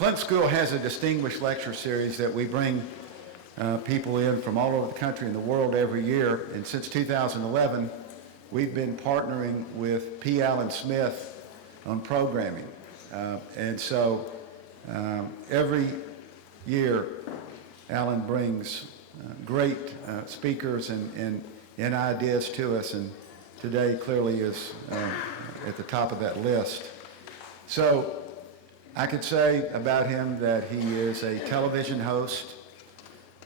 Clinton School has a distinguished lecture series that we bring people in from all over the country and the world every year. And since 2011, we've been partnering with P. Allen Smith on programming. And so every year, Allen brings great speakers and ideas to us, and today clearly is at the top of that list. So I could say about him that he is a television host,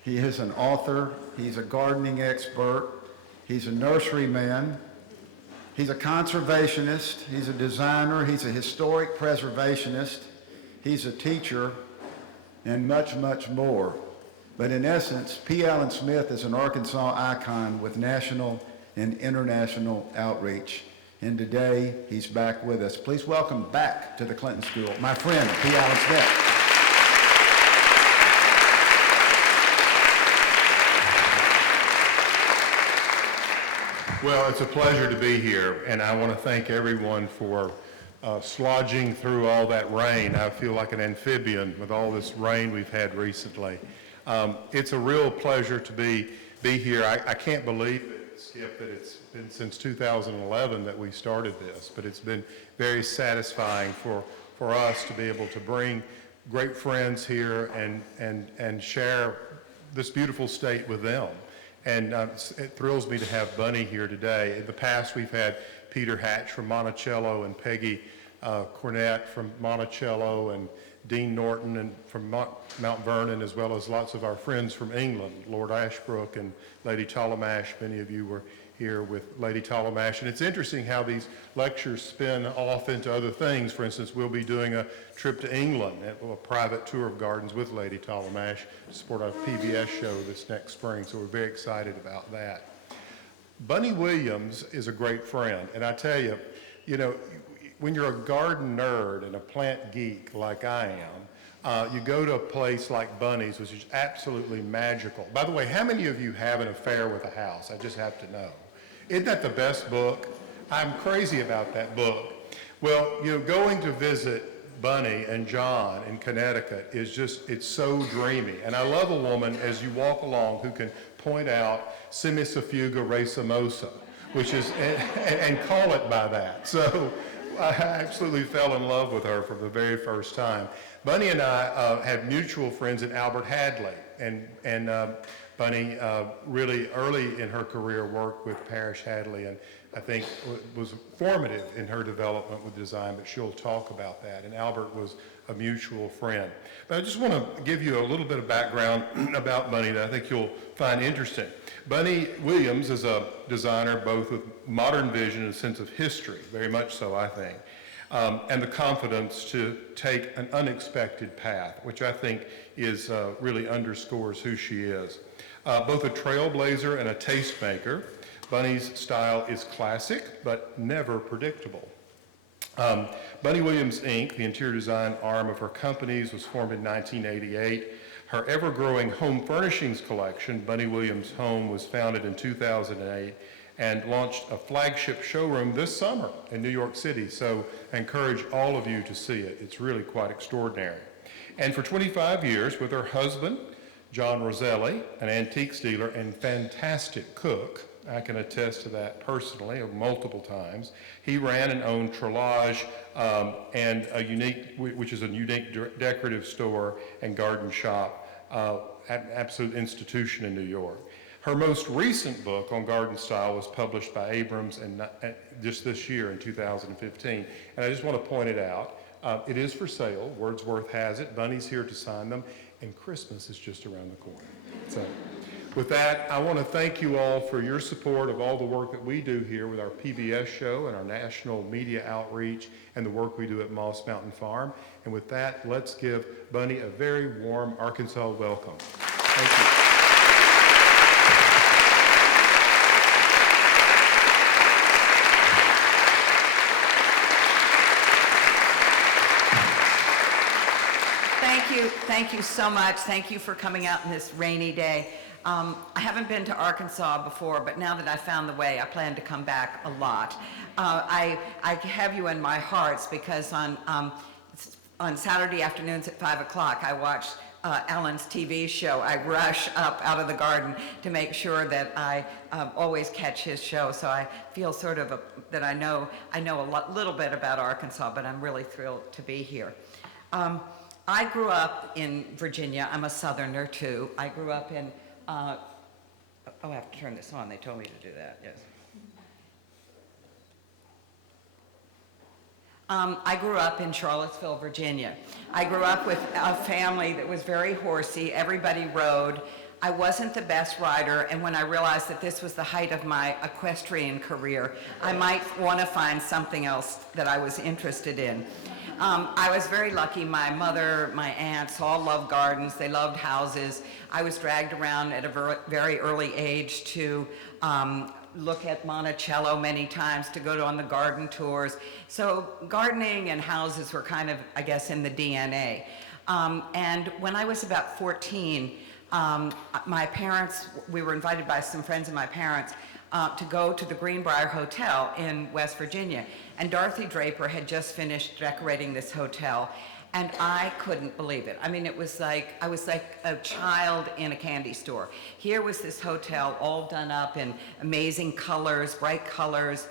he is an author, he's a gardening expert, he's a nurseryman, he's a conservationist, he's a designer, he's a historic preservationist, he's a teacher, and much, much more. But in essence, P. Allen Smith is an Arkansas icon with national and international outreach. And today, he's back with us. Please welcome back to the Clinton School, my friend, P. Allen Smith. Well, it's a pleasure to be here, and I want to thank everyone for slodging through all that rain. I feel like an amphibian with all this rain we've had recently. It's a real pleasure to be here. I can't believe it, Skip, that it's been since 2011 that we started this, but it's been very satisfying for us to be able to bring great friends here and share this beautiful state with them. And it thrills me to have Bunny here today. In the past, we've had Peter Hatch from Monticello and Peggy Cornett from Monticello and Dean Norton and from Mount Vernon, as well as lots of our friends from England, Lord Ashbrook and Lady Tollemache. Many of you were here with Lady Tollemache. And it's interesting how these lectures spin off into other things. For instance, we'll be doing a trip to England, a private tour of gardens with Lady Tollemache to support our PBS show this next spring. So we're very excited about that. Bunny Williams is a great friend. And I tell you, you know, when you're a garden nerd and a plant geek like I am, you go to a place like Bunny's, which is absolutely magical. By the way, how many of you have an affair with a house? I just have to know. Isn't that the best book? I'm crazy about that book. Well, you know, going to visit Bunny and John in Connecticut is just, it's so dreamy. And I love a woman, as you walk along, who can point out Semisifuga racemosa, which is, and call it by that. So I absolutely fell in love with her from the very first time. Bunny and I had mutual friends in Parish-Hadley, and Bunny really early in her career worked with Parish-Hadley, and I think was formative in her development with design, but she'll talk about that. And Albert was a mutual friend. But I just want to give you a little bit of background about Bunny that I think you'll find interesting. Bunny Williams is a designer both with modern vision and a sense of history, very much so, I think, and the confidence to take an unexpected path, which I think is really underscores who she is. Both a trailblazer and a tastemaker, Bunny's style is classic, but never predictable. Bunny Williams, Inc., the interior design arm of her companies, was formed in 1988. Her ever-growing home furnishings collection, Bunny Williams Home, was founded in 2008 and launched a flagship showroom this summer in New York City. So I encourage all of you to see it. It's really quite extraordinary. And for 25 years, with her husband, John Roselli, an antiques dealer and fantastic cook, I can attest to that personally multiple times. He ran and owned Trelage and a unique, which is a unique decorative store and garden shop, absolute institution in New York. Her most recent book on garden style was published by Abrams and just this year in 2015. And I just want to point it out. It is for sale. Wordsworth has it. Bunny's here to sign them. And Christmas is just around the corner. So with that, I want to thank you all for your support of all the work that we do here with our PBS show and our national media outreach and the work we do at Moss Mountain Farm. And with that, let's give Bunny a very warm Arkansas welcome. Thank you. Thank you so much. Thank you for coming out on this rainy day. I haven't been to Arkansas before, but now that I found the way, I plan to come back a lot. I have you in my hearts because on on Saturday afternoons at 5 o'clock, I watch Alan's TV show. I rush up out of the garden to make sure that I always catch his show. So I feel sort of that I know little bit about Arkansas, but I'm really thrilled to be here. I grew up in Virginia. I'm a Southerner too. I grew up in, oh, I have to turn this on. They told me to do that, yes. I grew up in Charlottesville, Virginia. I grew up with a family that was very horsey. Everybody rode. I wasn't the best rider, and when I realized that this was the height of my equestrian career, I might want to find something else that I was interested in. I was very lucky. My mother, my aunts all loved gardens. They loved houses. I was dragged around at a very early age to look at Monticello many times, to go on the garden tours. So gardening and houses were kind of, I guess, in the DNA. And when I was about 14, my parents, we were invited by some friends of my parents to go to the Greenbrier Hotel in West Virginia. And Dorothy Draper had just finished decorating this hotel, and I couldn't believe it. I mean, it was like, I was like a child in a candy store. Here was this hotel all done up in amazing colors, bright colors,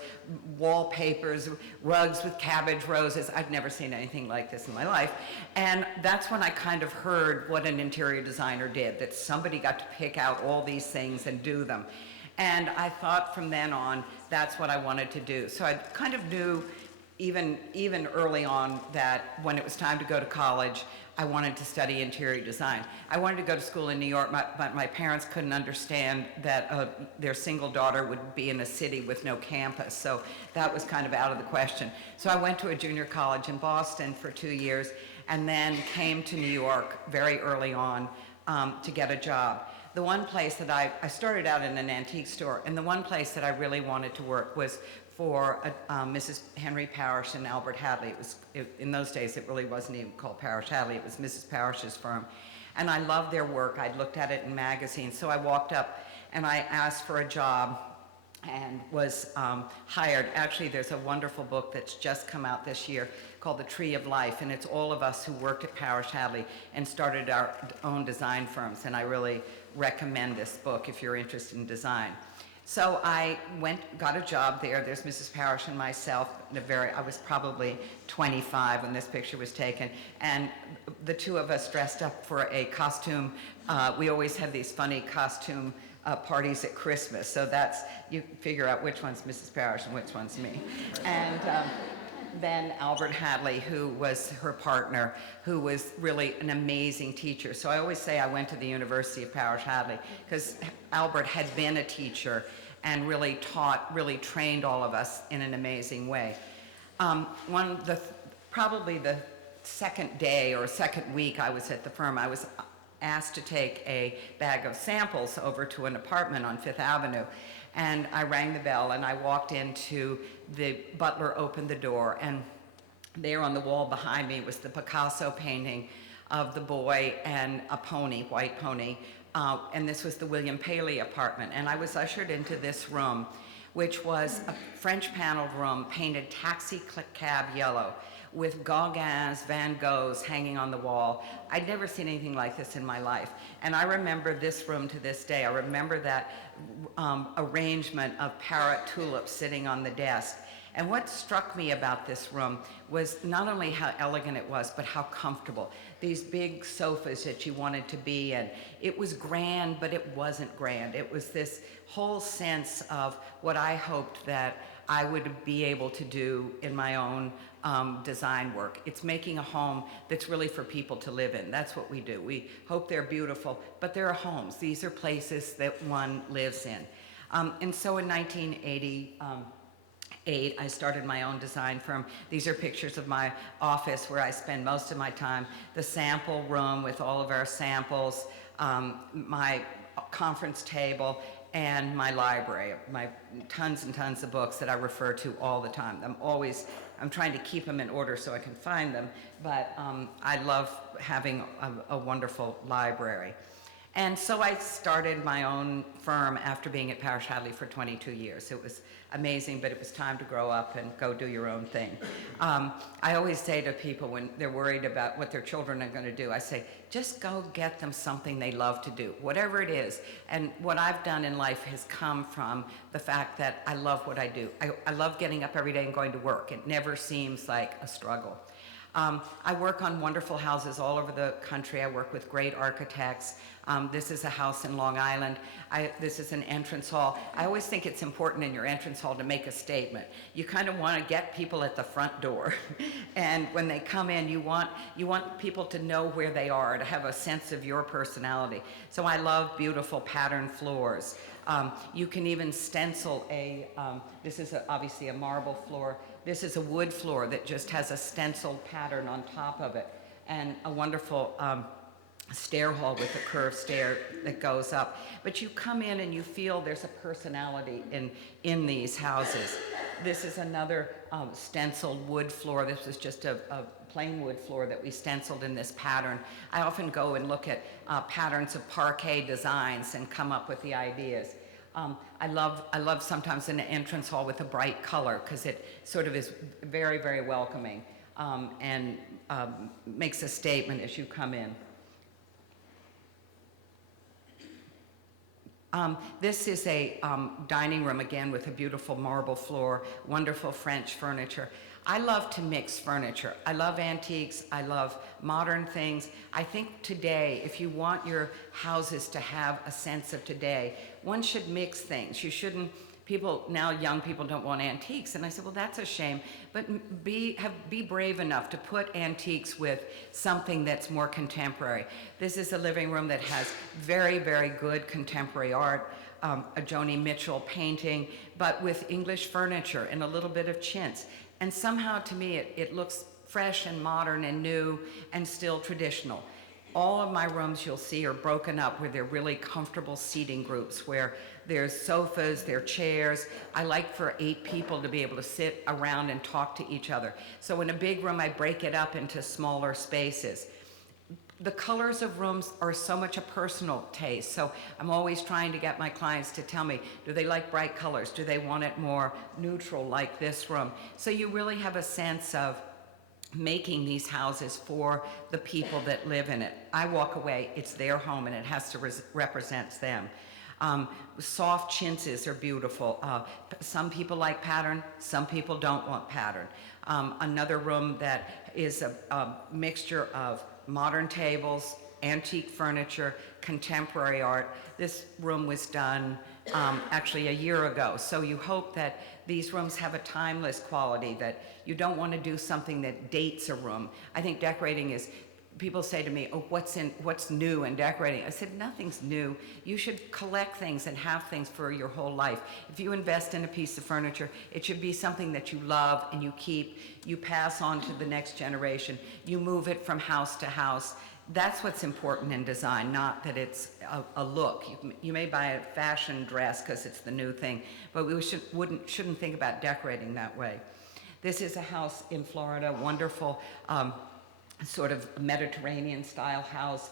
wallpapers, rugs with cabbage roses. I'd never seen anything like this in my life. And that's when I kind of heard what an interior designer did, that somebody got to pick out all these things and do them. And I thought from then on, that's what I wanted to do. So I kind of knew even early on that when it was time to go to college, I wanted to study interior design. I wanted to go to school in New York, but my parents couldn't understand that their single daughter would be in a city with no campus, so that was kind of out of the question. So I went to a junior college in Boston for 2 years, and then came to New York very early on to get a job. The one place that I started out in an antique store, and the one place that I really wanted to work was for Mrs. Henry Parish and Albert Hadley. In those days, it really wasn't even called Parish-Hadley, it was Mrs. Parish's firm. And I loved their work. I'd looked at it in magazines. So I walked up and I asked for a job and was hired. Actually, there's a wonderful book that's just come out this year called The Tree of Life, and it's all of us who worked at Parish-Hadley and started our own design firms, and I really recommend this book if you're interested in design. So I got a job there. There's Mrs. Parish and myself. I was probably 25 when this picture was taken, and the two of us dressed up for a costume. We always have these funny costume parties at Christmas, so you figure out which one's Mrs. Parish and which one's me. And then Albert Hadley, who was her partner, who was really an amazing teacher. So I always say I went to the University of Parish-Hadley because Albert had been a teacher and really trained all of us in an amazing way. Probably the second day or second week I was at the firm, I was asked to take a bag of samples over to an apartment on Fifth Avenue. And I rang the bell and I walked into, the butler opened the door, and there on the wall behind me was the Picasso painting of the boy and a pony, white pony, and this was the William Paley apartment. And I was ushered into this room, which was a French paneled room painted taxi cab yellow with Gauguin's, Van Goghs hanging on the wall. I'd never seen anything like this in my life. And I remember this room to this day. I remember that arrangement of parrot tulips sitting on the desk. And what struck me about this room was not only how elegant it was, but how comfortable. These big sofas that you wanted to be in. It was grand, but it wasn't grand. It was this whole sense of what I hoped that I would be able to do in my own design work. It's making a home that's really for people to live in. That's what we do. We hope they're beautiful, but they're homes. These are places that one lives in. And so in 1988, I started my own design firm. These are pictures of my office where I spend most of my time, the sample room with all of our samples, my conference table, and my library, my tons and tons of books that I refer to all the time. I'm trying to keep them in order so I can find them, but I love having a wonderful library. And so I started my own firm after being at Parish-Hadley for 22 years. It was amazing, but it was time to grow up and go do your own thing. I always say to people when they're worried about what their children are going to do, I say, just go get them something they love to do, whatever it is. And what I've done in life has come from the fact that I love what I do. I love getting up every day and going to work. It never seems like a struggle. I work on wonderful houses all over the country. I work with great architects. This is a house in Long Island. This is an entrance hall. I always think it's important in your entrance hall to make a statement. You kind of want to get people at the front door. And when they come in, you want people to know where they are, to have a sense of your personality. So I love beautiful patterned floors. You can even stencil this is obviously a marble floor. This is a wood floor that just has a stenciled pattern on top of it, and a wonderful stair hall with a curved stair that goes up. But you come in and you feel there's a personality in these houses. This is another stenciled wood floor. This is just a plain wood floor that we stenciled in this pattern. I often go and look at patterns of parquet designs and come up with the ideas. I love sometimes an entrance hall with a bright color because it sort of is very, very welcoming and makes a statement as you come in. This is a dining room, again, with a beautiful marble floor, wonderful French furniture. I love to mix furniture. I love antiques. I love modern things. I think today, if you want your houses to have a sense of today, one should mix things. You shouldn't, young people don't want antiques. And I said, well, that's a shame. But be brave enough to put antiques with something that's more contemporary. This is a living room that has very, very good contemporary art, a Joni Mitchell painting, but with English furniture and a little bit of chintz. And somehow, to me, it looks fresh and modern and new and still traditional. All of my rooms you'll see are broken up where they're really comfortable seating groups, where there's sofas, there are chairs. I like for 8 people to be able to sit around and talk to each other. So in a big room, I break it up into smaller spaces. The colors of rooms are so much a personal taste, so I'm always trying to get my clients to tell me, do they like bright colors? Do they want it more neutral like this room? So you really have a sense of making these houses for the people that live in it. I walk away, it's their home and it has to represent them. Soft chintzes are beautiful. Some people like pattern, some people don't want pattern. Another room that is a mixture of modern tables, antique furniture, contemporary art. This room was done actually a year ago. So you hope that these rooms have a timeless quality, that you don't want to do something that dates a room. I think decorating is, people say to me, oh, what's new in decorating? I said, nothing's new. You should collect things and have things for your whole life. If you invest in a piece of furniture, it should be something that you love and you keep, you pass on to the next generation, you move it from house to house. That's what's important in design, not that it's a look. You may buy a fashion dress because it's the new thing, but we shouldn't think about decorating that way. This is a house in Florida, wonderful, sort of Mediterranean style house,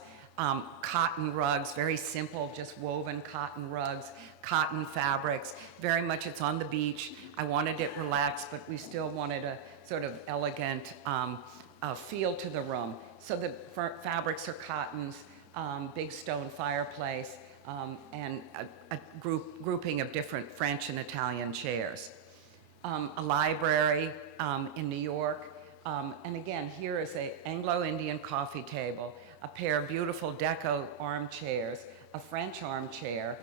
cotton rugs, very simple, just woven cotton rugs, cotton fabrics, very much it's on the beach. I wanted it relaxed, but we still wanted a sort of elegant feel to the room. So the fabrics are cottons, big stone fireplace, and a grouping of different French and Italian chairs. A library in New York. And again, here is an Anglo-Indian coffee table, a pair of beautiful deco armchairs, a French armchair,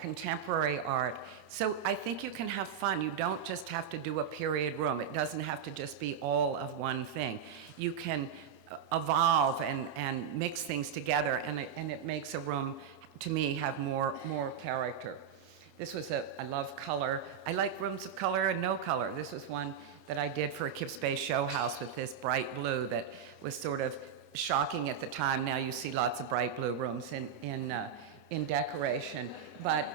contemporary art. So I think you can have fun. You don't just have to do a period room. It doesn't have to just be all of one thing. You can evolve and mix things together, and it makes a room, to me, have more character. This was I love color. I like rooms of color and no color. This was one that I did for a Kip Space show house with this bright blue that was sort of shocking at the time. Now you see lots of bright blue rooms in decoration. But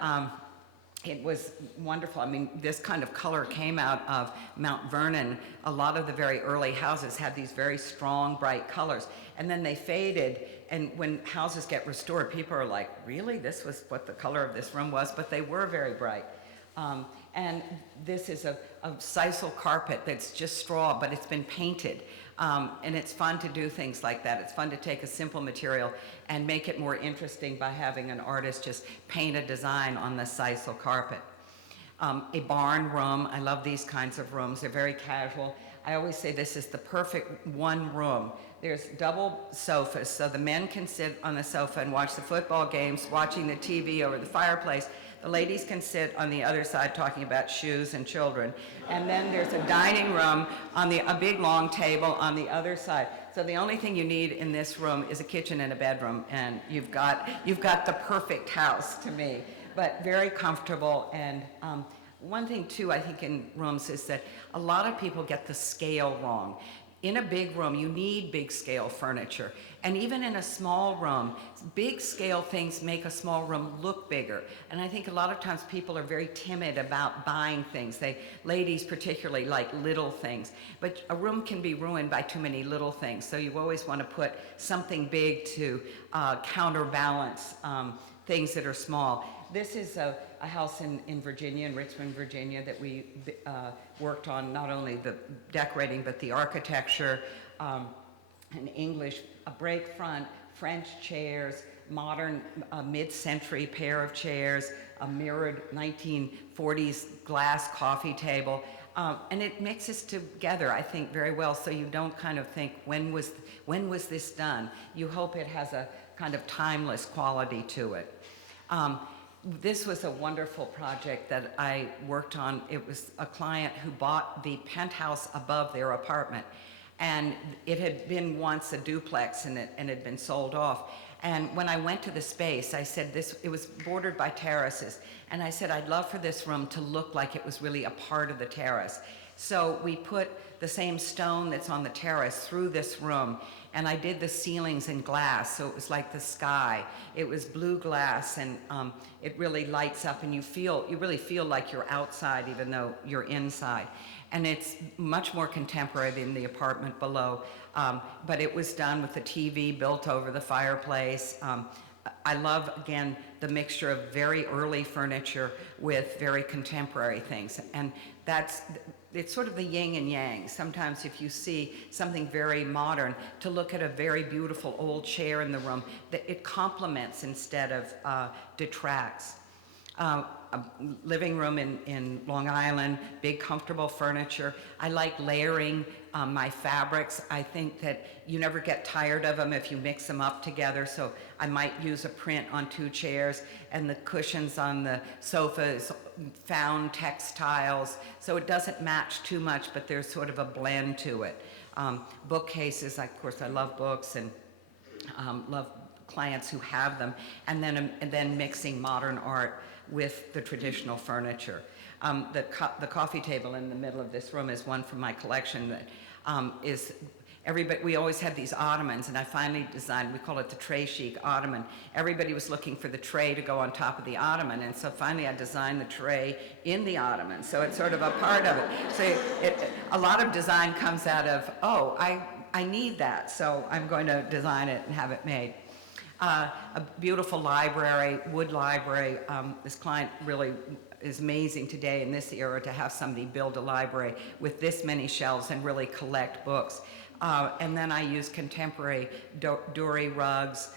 it was wonderful. I mean, this kind of color came out of Mount Vernon. A lot of the very early houses had these very strong, bright colors, and then they faded. And when houses get restored, people are like, really? This was what the color of this room was? But they were very bright. And this is a sisal carpet that's just straw, but it's been painted. And it's fun to do things like that. It's fun to take a simple material and make it more interesting by having an artist just paint a design on the sisal carpet. A barn room, I love these kinds of rooms. They're very casual. I always say this is the perfect one room. There's double sofas, so the men can sit on the sofa and watch the football games, watching the TV over the fireplace. The ladies can sit on the other side talking about shoes and children. And then there's a dining room on a big long table on the other side. So the only thing you need in this room is a kitchen and a bedroom, and you've got the perfect house to me. But very comfortable. And one thing too, I think in rooms is that a lot of people get the scale wrong. In a big room, you need big scale furniture. And even in a small room, big scale things make a small room look bigger. And I think a lot of times people are very timid about buying things. Ladies particularly like little things. But a room can be ruined by too many little things. So you always want to put something big to counterbalance things that are small. This is a house in Virginia, in Richmond, Virginia, that we worked on, not only the decorating, but the architecture, an English break front, French chairs, modern mid-century pair of chairs, a mirrored 1940s glass coffee table. And it mixes together, I think, very well, so you don't kind of think, when was this done? You hope it has a kind of timeless quality to it. This was a wonderful project that I worked on. It was a client who bought the penthouse above their apartment, and it had been once a duplex, and it had been sold off. And when I went to the space, I said it was bordered by terraces, and I said I'd love for this room to look like it was really a part of the terrace. So we put the same stone that's on the terrace through this room, and I did the ceilings in glass, so it was like the sky. It was blue glass, and it really lights up, and you really feel like you're outside even though you're inside. And it's much more contemporary than the apartment below, but it was done with the TV built over the fireplace. I love, again, the mixture of very early furniture with very contemporary things, and it's sort of the yin and yang. Sometimes if you see something very modern, to look at a very beautiful old chair in the room, that it complements instead of detracts. A living room in Long Island, big comfortable furniture. I like layering my fabrics. I think that you never get tired of them if you mix them up together, so I might use a print on 2 chairs, and the cushions on the sofas found textiles, so it doesn't match too much, but there's sort of a blend to it. Bookcases, of course, I love books, and love clients who have them, and then mixing modern art with the traditional furniture. The coffee table in the middle of this room is one from my collection that we always had these ottomans, and I finally designed, we call it the tray chic ottoman. Everybody was looking for the tray to go on top of the ottoman, and so finally I designed the tray in the ottoman, so it's sort of a part of it. So a lot of design comes out of, oh, I need that, so I'm going to design it and have it made. A beautiful library, wood library. This client really is amazing today in this era to have somebody build a library with this many shelves and really collect books. And then I use contemporary dory rugs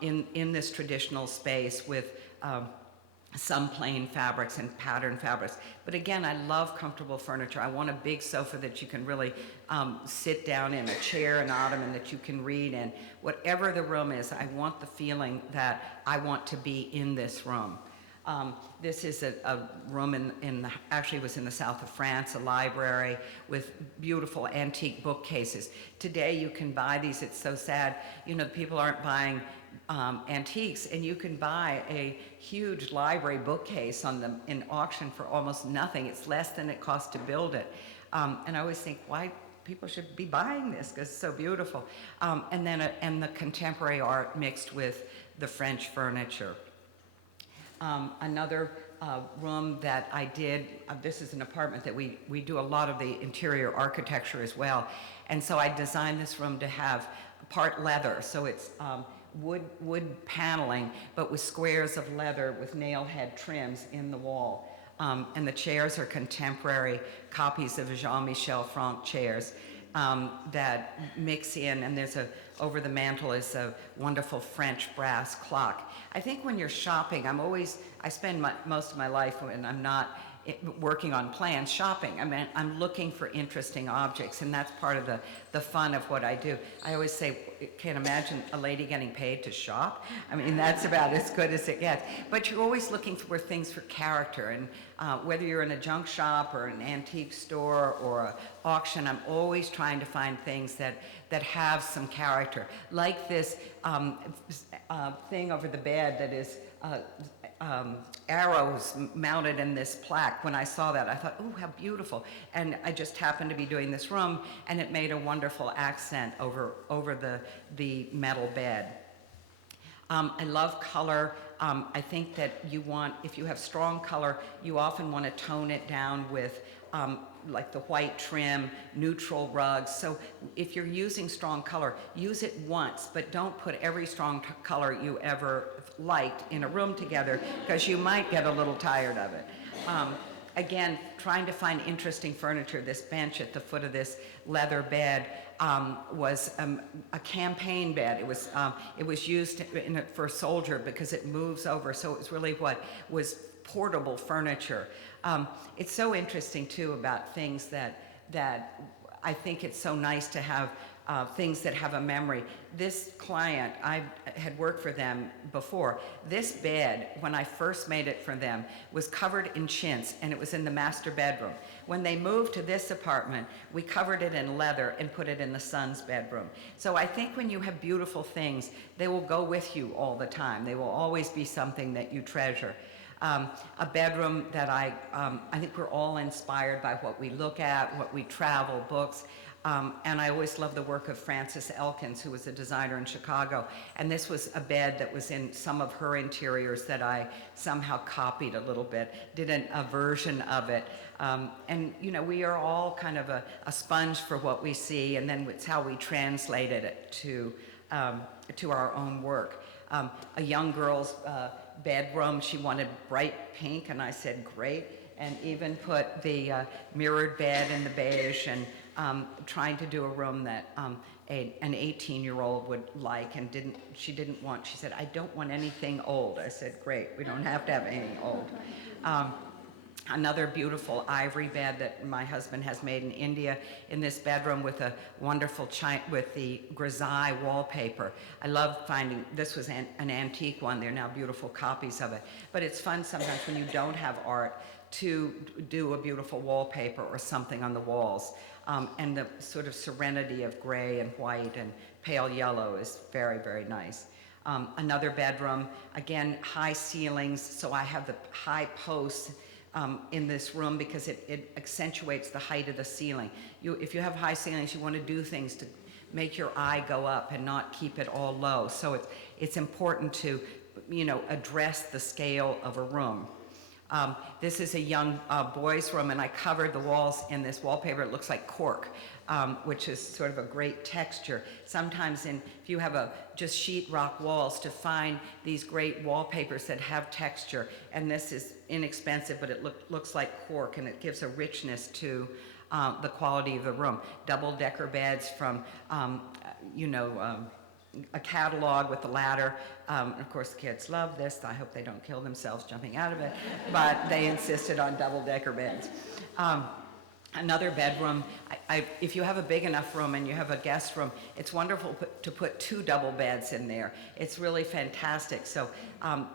in this traditional space with some plain fabrics and patterned fabrics. But again, I love comfortable furniture. I want a big sofa that you can really sit down in, a chair, an ottoman that you can read in. Whatever the room is, I want the feeling that I want to be in this room. This is a room actually it was in the south of France, a library with beautiful antique bookcases. Today you can buy these, it's so sad, people aren't buying antiques, and you can buy a huge library bookcase in auction for almost nothing. It's less than it costs to build it. And I always think, why people should be buying this, because it's so beautiful. And the contemporary art mixed with the French furniture. Another room that I did. This is an apartment that we do a lot of the interior architecture as well. And so I designed this room to have part leather. So it's wood paneling, but with squares of leather with nail head trims in the wall. And the chairs are contemporary copies of Jean-Michel Franck chairs that mix in, and over the mantel is a wonderful French brass clock. I think when you're shopping, I spend most of my life when I'm not working on plans, shopping. I mean, I'm looking for interesting objects, and that's part of the fun of what I do. I always say, can't imagine a lady getting paid to shop. I mean, that's about as good as it gets. But you're always looking for things for character, and whether you're in a junk shop or an antique store or an auction, I'm always trying to find things that have some character. Like this thing over the bed that is arrows mounted in this plaque. When I saw that, I thought, oh, how beautiful. And I just happened to be doing this room, and it made a wonderful accent over the metal bed. I love color. I think that if you have strong color, you often want to tone it down with like the white trim, neutral rugs. So if you're using strong color, use it once, but don't put every strong color you ever liked in a room together, because you might get a little tired of it. Again, trying to find interesting furniture. This bench at the foot of this leather bed was a campaign bed. It was used for a soldier because it moves over, so it was really what was portable furniture. It's so interesting too about things that I think it's so nice to have things that have a memory. This client, I had worked for them before. This bed, when I first made it for them, was covered in chintz, and it was in the master bedroom. When they moved to this apartment, we covered it in leather and put it in the son's bedroom. So I think when you have beautiful things, they will go with you all the time. They will always be something that you treasure. A bedroom that I think we're all inspired by what we look at, what we travel, books. And I always love the work of Frances Elkins, who was a designer in Chicago. And this was a bed that was in some of her interiors that I somehow copied a little bit, did a version of it. And, you know, we are all kind of a sponge for what we see, and then it's how we translated it to our own work. A young girl's bedroom, she wanted bright pink, and I said, great. And even put the mirrored bed in the beige, and trying to do a room that an 18-year-old would like, and she said, I don't want anything old. I said, great, we don't have to have anything old. Another beautiful ivory bed that my husband has made in India in this bedroom with a wonderful with the grisaille wallpaper. I love finding, this was an antique one, they're now beautiful copies of it. But it's fun sometimes when you don't have art to do a beautiful wallpaper or something on the walls. And the sort of serenity of gray and white and pale yellow is very, very nice. Another bedroom, again, high ceilings, so I have the high posts in this room because it accentuates the height of the ceiling. If you have high ceilings, you want to do things to make your eye go up and not keep it all low. So it's important to, you know, address the scale of a room. This is a young boy's room, and I covered the walls in this wallpaper. It looks like cork, which is sort of a great texture. Sometimes if you have just sheetrock walls, to find these great wallpapers that have texture, and this is inexpensive, but it looks like cork, and it gives a richness to the quality of the room. Double-decker beds from, a catalog with a ladder. Of course, the kids love this. I hope they don't kill themselves jumping out of it, but they insisted on double-decker beds. Another bedroom, if you have a big enough room and you have a guest room, it's wonderful to put 2 double beds in there. It's really fantastic. So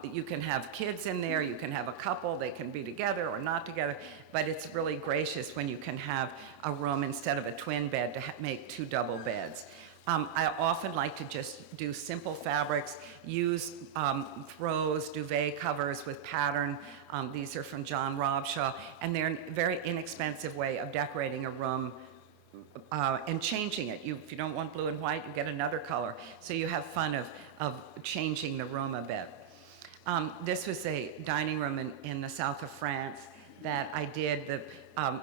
you can have kids in there, you can have a couple, they can be together or not together, but it's really gracious when you can have a room instead of a twin bed to make 2 double beds. I often like to just do simple fabrics, use throws, duvet covers with pattern. These are from John Robshaw, and they're a very inexpensive way of decorating a room and changing it. If you don't want blue and white, you get another color. So you have fun of changing the room a bit. This was a dining room in the south of France that I did.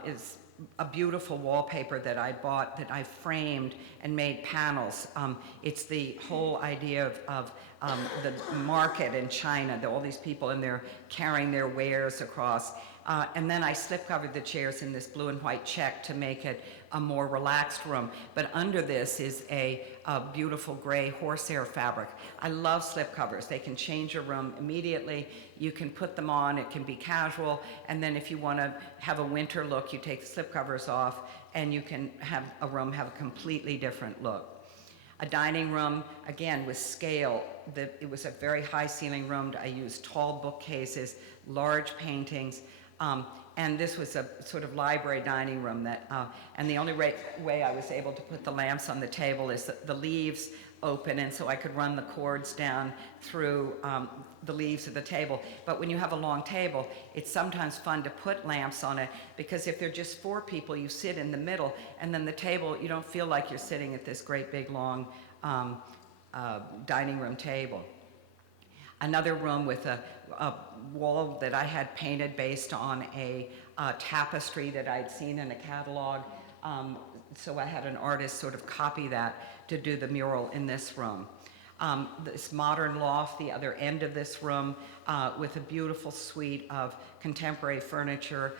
Is a beautiful wallpaper that I bought that I framed and made panels. It's the whole idea of the market in China, all these people and they're carrying their wares across. And then I slip covered the chairs in this blue and white check to make it a more relaxed room. But under this is a beautiful gray horsehair fabric. I love slip covers. They can change your room immediately. You can put them on, it can be casual, and then if you want to have a winter look, you take the slip covers off and you can have a room have a completely different look. A dining room, again, with scale. It was a very high ceiling room. I used tall bookcases, large paintings, and this was a sort of library dining room and the only way I was able to put the lamps on the table is the leaves open, and so I could run the cords down through the leaves of the table. But when you have a long table, it's sometimes fun to put lamps on it, because if they're just 4 people, you sit in the middle, and then the table, you don't feel like you're sitting at this great big long dining room table. Another room with a wall that I had painted based on a tapestry that I'd seen in a catalog. So I had an artist sort of copy that to do the mural in this room. This modern loft, the other end of this room, with a beautiful suite of contemporary furniture,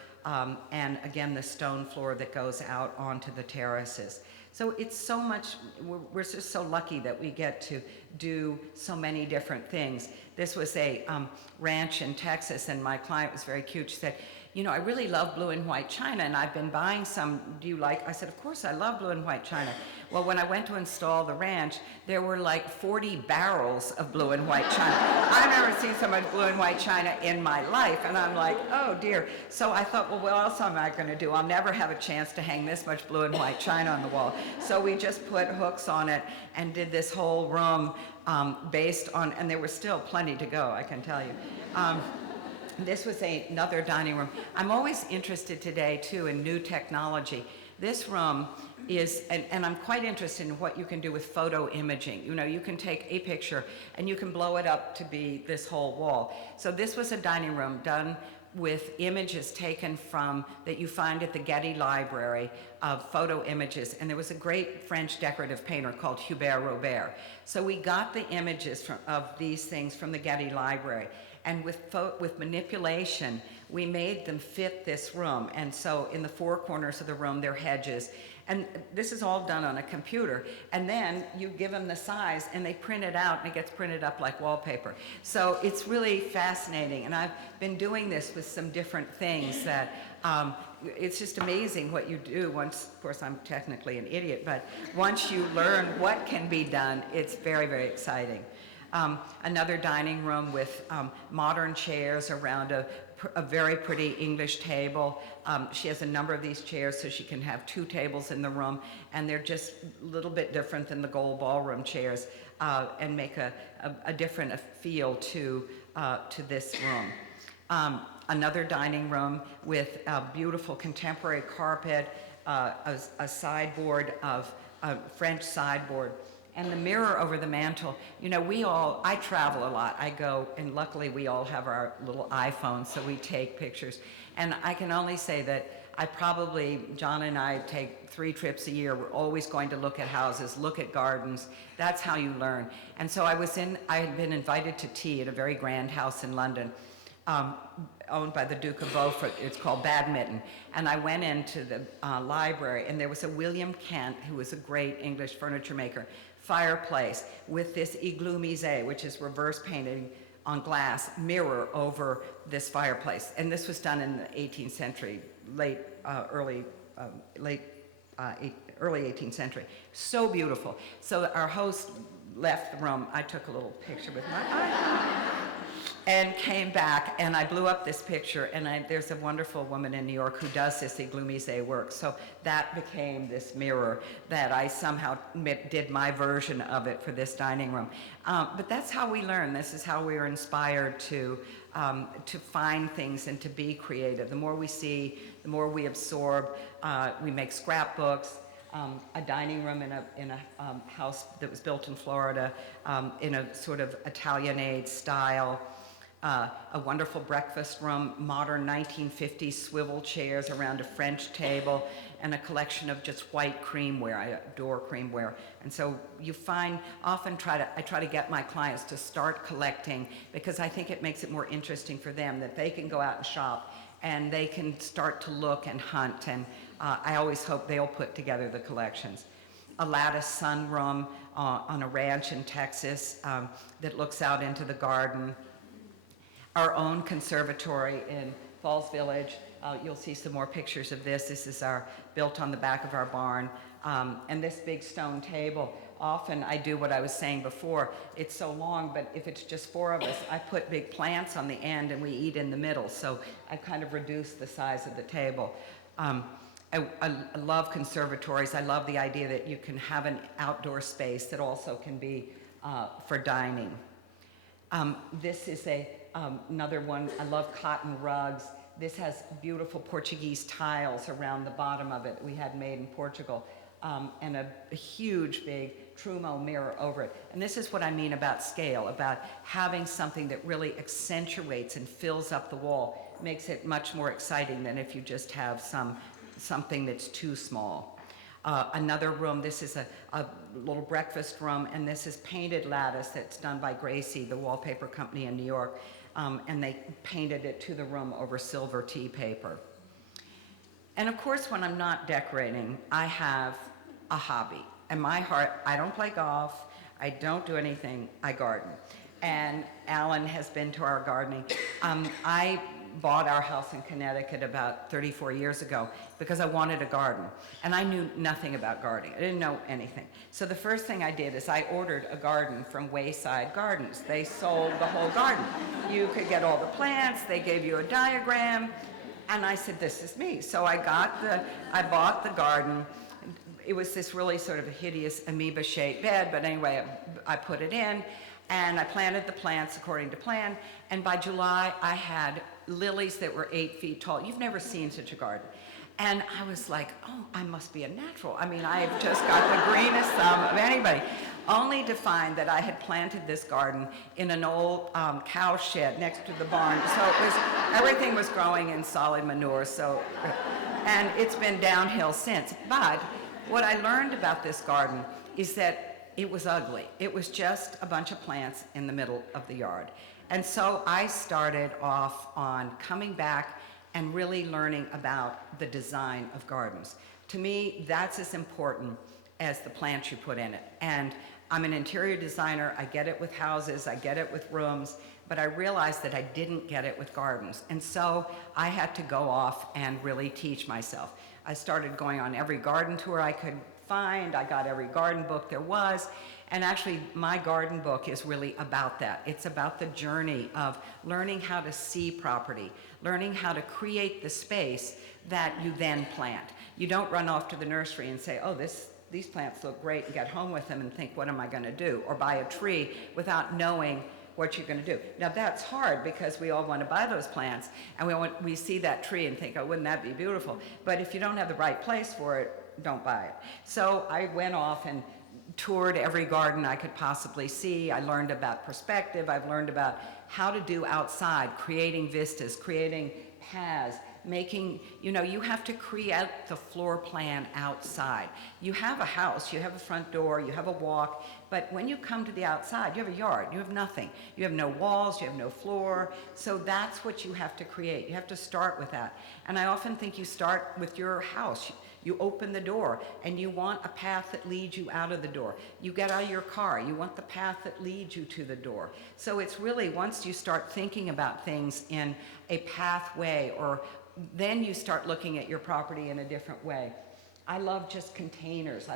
and again, the stone floor that goes out onto the terraces. So it's so much, we're just so lucky that we get to do so many different things. This was a ranch in Texas, and my client was very cute. She said, you know, I really love blue and white china, and I've been buying some. Do you like? I said, of course, I love blue and white china. Well, when I went to install the ranch, there were like 40 barrels of blue and white china. I've never seen so much blue and white china in my life, and I'm like, oh dear. So I thought, well, what else am I going to do? I'll never have a chance to hang this much blue and white china on the wall. So we just put hooks on it and did this whole room based on, and there was still plenty to go, I can tell you. This was another dining room. I'm always interested today, too, in new technology. This room is, and I'm quite interested in what you can do with photo imaging. You know, you can take a picture and you can blow it up to be this whole wall. So this was a dining room done with images taken from, that you find at the Getty Library, of photo images. And there was a great French decorative painter called Hubert Robert. So we got the images of these things from the Getty Library. And with manipulation, we made them fit this room. And so in the 4 corners of the room, there are hedges. And this is all done on a computer. And then you give them the size, and they print it out, and it gets printed up like wallpaper. So it's really fascinating. And I've been doing this with some different things that it's just amazing what you do once. Of course, I'm technically an idiot, but once you learn what can be done, it's very, very exciting. Another dining room with modern chairs around a very pretty English table. She has a number of these chairs so she can have 2 tables in the room, and they're just a little bit different than the gold ballroom chairs, and make a different feel to this room. Another dining room with a beautiful contemporary carpet, a sideboard of a French sideboard. And the mirror over the mantle, you know, I travel a lot. I go, and luckily we all have our little iPhones, so we take pictures. And I can only say that John and I take 3 trips a year. We're always going to look at houses, look at gardens. That's how you learn. And so I had been invited to tea at a very grand house in London, owned by the Duke of Beaufort. It's called Badminton. And I went into the library, and there was a William Kent, who was a great English furniture maker, fireplace with this igloo mise, which is reverse painting on glass, mirror over this fireplace. And this was done in the 18th century, early 18th century. So beautiful. So our host left the room. I took a little picture with my iPhone and came back, and I blew up this picture, and there's a wonderful woman in New York who does this igloo mise work. So that became this mirror that I somehow did my version of it for this dining room. But that's how we learn. This is how we are inspired to find things and to be creative. The more we see, the more we absorb. We make scrapbooks. A dining room in a house that was built in Florida in a sort of Italianate style. a wonderful breakfast room, modern 1950s swivel chairs around a French table, and a collection of just white creamware. I adore creamware. And so you find, I try to get my clients to start collecting, because I think it makes it more interesting for them, that they can go out and shop and they can start to look and hunt, and I always hope they'll put together the collections. A lattice sunroom on a ranch in Texas that looks out into the garden. Our own conservatory in Falls Village. You'll see some more pictures of this. This is built on the back of our barn. And this big stone table, often I do what I was saying before. It's so long, but if it's just 4 of us, I put big plants on the end and we eat in the middle. So I kind of reduce the size of the table. I love conservatories. I love the idea that you can have an outdoor space that also can be for dining. This is another one. I love cotton rugs. This has beautiful Portuguese tiles around the bottom of it we had made in Portugal, and a huge big Trumo mirror over it. And this is what I mean about scale, about having something that really accentuates and fills up the wall, makes it much more exciting than if you just have something that's too small. Another room, this is a little breakfast room, and this is painted lattice that's done by Gracie, the wallpaper company in New York, and they painted it to the room over silver tea paper. And of course, when I'm not decorating, I have a hobby. In my heart, I don't play golf, I don't do anything, I garden. And Alan has been to our gardening. I bought our house in Connecticut about 34 years ago because I wanted a garden. And I knew nothing about gardening. I didn't know anything. So the first thing I did is I ordered a garden from Wayside Gardens. They sold the whole garden. You could get all the plants, they gave you a diagram, and I said, this is me. So I bought the garden. It was this really sort of a hideous amoeba-shaped bed, but anyway, I put it in, and I planted the plants according to plan, and by July, I had lilies that were 8 feet tall. You've never seen such a garden. And I was like, oh, I must be a natural. I mean, I've just got the greenest thumb of anybody. Only to find that I had planted this garden in an old cow shed next to the barn. So everything was growing in solid manure. And it's been downhill since. But what I learned about this garden is that it was ugly. It was just a bunch of plants in the middle of the yard. And so I started off on coming back and really learning about the design of gardens. To me, that's as important as the plants you put in it. And I'm an interior designer. I get it with houses, I get it with rooms, but I realized that I didn't get it with gardens. And so I had to go off and really teach myself. I started going on every garden tour I could find. I got every garden book there was. And actually, my garden book is really about that. It's about the journey of learning how to see property, learning how to create the space that you then plant. You don't run off to the nursery and say, oh, these plants look great, and get home with them and think, what am I going to do? Or buy a tree without knowing what you're going to do. Now, that's hard because we all want to buy those plants, and we see that tree and think, oh, wouldn't that be beautiful? But if you don't have the right place for it, don't buy it. So I went off and toured every garden I could possibly see. I learned about perspective. I've learned about how to do outside, creating vistas, creating paths, making, you have to create the floor plan outside. You have a house, you have a front door, you have a walk, but when you come to the outside, you have a yard, you have nothing. You have no walls, you have no floor, so that's what you have to create. You have to start with that. And I often think you start with your house. You open the door, and you want a path that leads you out of the door. You get out of your car, you want the path that leads you to the door. So it's really, once you start thinking about things in a pathway, or then you start looking at your property in a different way. I love just containers.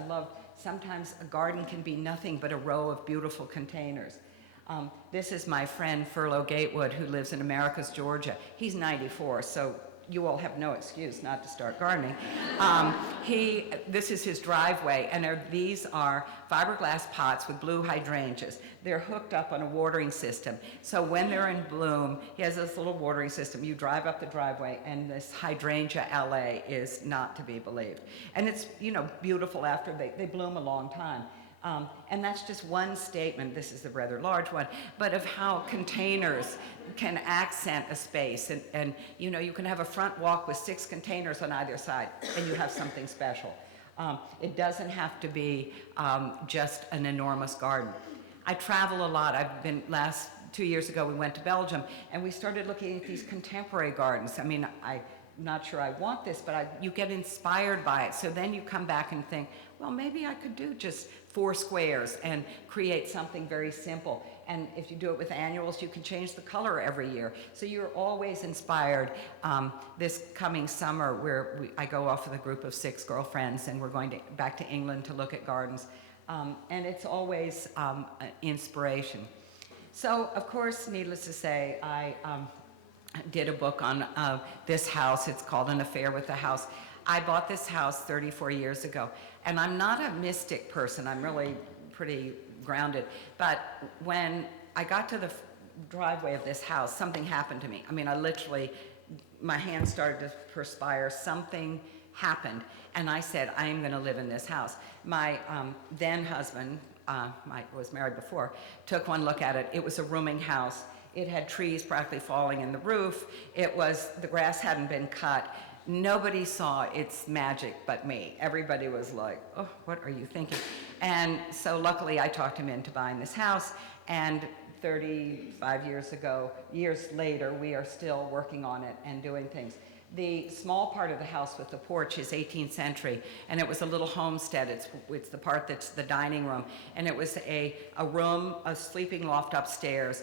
Sometimes a garden can be nothing but a row of beautiful containers. This is my friend Furlow Gatewood, who lives in Americus, Georgia. He's 94, so you all have no excuse not to start gardening. This is his driveway, and these are fiberglass pots with blue hydrangeas. They're hooked up on a watering system. So when they're in bloom, he has this little watering system. You drive up the driveway, and this hydrangea LA is not to be believed. And it's, beautiful after they bloom a long time. And that's just one statement, this is a rather large one, but of how containers can accent a space. And you know, you can have a front walk with 6 containers on either side, and you have something special. It doesn't have to be just an enormous garden. I travel a lot. I've been, 2 years ago, we went to Belgium, and we started looking at these contemporary gardens. I mean, I'm not sure I want this, but you get inspired by it. So then you come back and think, well, maybe I could do just 4 squares and create something very simple. And if you do it with annuals, you can change the color every year. So you're always inspired. This coming summer, I go off with a group of 6 girlfriends, and we're going back to England to look at gardens. And it's always inspiration. So, of course, needless to say, I did a book on this house. It's called An Affair with the House. I bought this house 34 years ago, and I'm not a mystic person. I'm really pretty grounded. But when I got to the driveway of this house, something happened to me. I mean, I literally, my hands started to perspire. Something happened, and I said, I am going to live in this house. My then husband, was married before, took one look at it. It was a rooming house. It had trees practically falling in the roof. The grass hadn't been cut. Nobody saw its magic but me. Everybody was like, oh, what are you thinking? And so luckily I talked him into buying this house, and 35 years later, we are still working on it and doing things. The small part of the house with the porch is 18th century, and it was a little homestead. It's the part that's the dining room, and it was a room, a sleeping loft upstairs,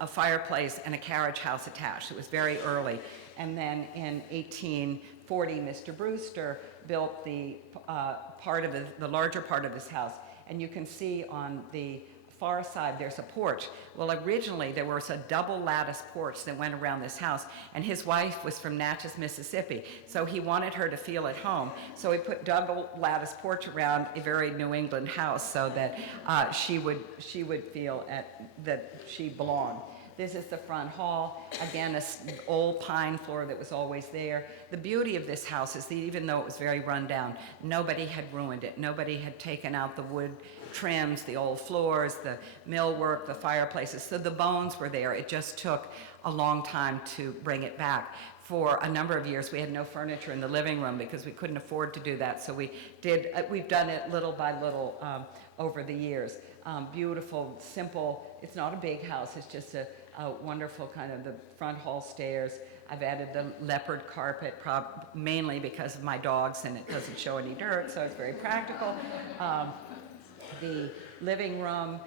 a fireplace, and a carriage house attached. It was very early. And then in 1840, Mr. Brewster built the larger part of this house, and you can see on the far side there's a porch. Well, originally there was a double lattice porch that went around this house, and his wife was from Natchez, Mississippi, so he wanted her to feel at home. So he put double lattice porch around a very New England house so that she would feel that she belonged. This is the front hall. Again, an old pine floor that was always there. The beauty of this house is that even though it was very run down, nobody had ruined it. Nobody had taken out the wood trims, the old floors, the millwork, the fireplaces. So the bones were there. It just took a long time to bring it back. For a number of years, we had no furniture in the living room because we couldn't afford to do that. So we've done it little by little over the years. Beautiful, simple. It's not a big house. It's just a wonderful kind of the front hall stairs. I've added the leopard carpet, mainly because of my dogs, and it doesn't show any dirt, so it's very practical. The living room,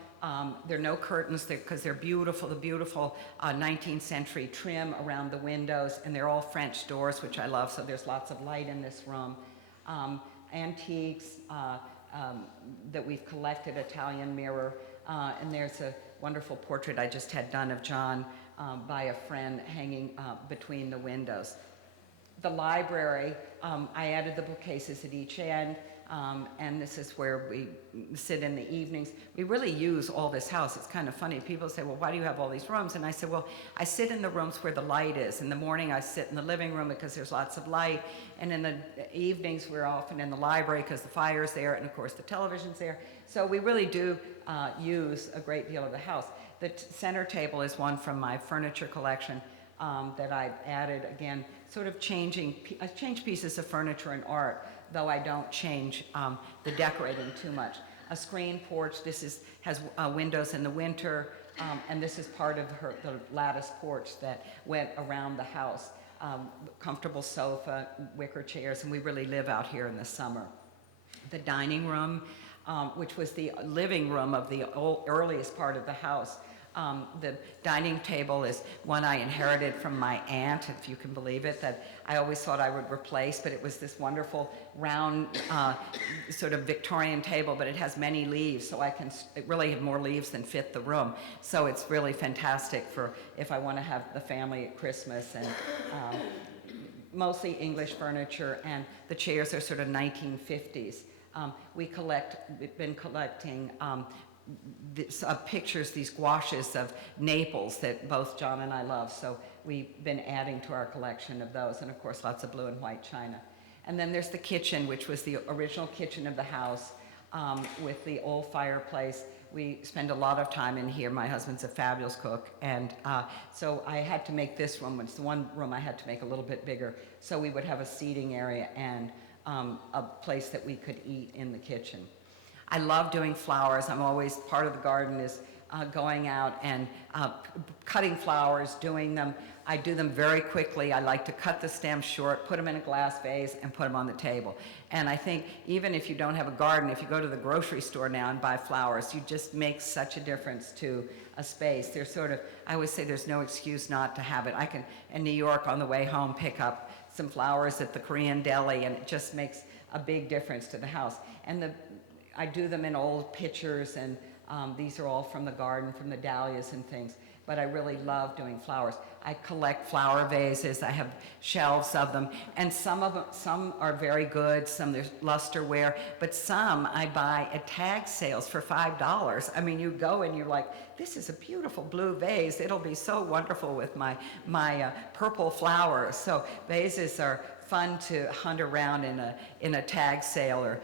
there are no curtains because they're beautiful, the beautiful 19th century trim around the windows, and they're all French doors, which I love, so there's lots of light in this room. Antiques that we've collected, Italian mirror, and there's a wonderful portrait I just had done of John by a friend hanging between the windows. The library, I added the bookcases at each end, and this is where we sit in the evenings. We really use all this house. It's kind of funny. People say, well, why do you have all these rooms? And I said, well, I sit in the rooms where the light is. In the morning, I sit in the living room because there's lots of light. And in the evenings, we're often in the library because the fire's there, and of course, the television's there. So we really do use a great deal of the house. The center table is one from my furniture collection that I've added, again, sort of I change pieces of furniture and art, though I don't change the decorating too much. A screen porch, has windows in the winter, and this is part of the lattice porch that went around the house. Comfortable sofa, wicker chairs, and we really live out here in the summer. The dining room, which was the living room of the earliest part of the house. The dining table is one I inherited from my aunt, if you can believe it, that I always thought I would replace, but it was this wonderful round sort of Victorian table, but it has many leaves, so it really have more leaves than fit the room. So it's really fantastic for if I want to have the family at Christmas, and mostly English furniture, and the chairs are sort of 1950s. We've been collecting pictures, these gouaches of Naples that both John and I love, so we've been adding to our collection of those, and of course lots of blue and white china. And then there's the kitchen, which was the original kitchen of the house. with the old fireplace. We spend a lot of time in here. My husband's a fabulous cook, and so I had to make this room, it's the one room I had to make a little bit bigger, so we would have a seating area and a place that we could eat in the kitchen. I love doing flowers. I'm always, part of the garden is going out and cutting flowers, doing them. I do them very quickly. I like to cut the stems short, put them in a glass vase, and put them on the table. And I think even if you don't have a garden, if you go to the grocery store now and buy flowers, you just make such a difference to a space. There's sort of, I always say there's no excuse not to have it. I can, in New York, on the way home, pick up some flowers at the Korean deli, and it just makes a big difference to the house. And I do them in old pitchers, and these are all from the garden, from the dahlias and things. But I really love doing flowers. I collect flower vases. I have shelves of them, and some are very good. Some there's lusterware, but some I buy at tag sales for $5. I mean, you go and you're like, this is a beautiful blue vase. It'll be so wonderful with my purple flowers. So vases are fun to hunt around in a tag sale or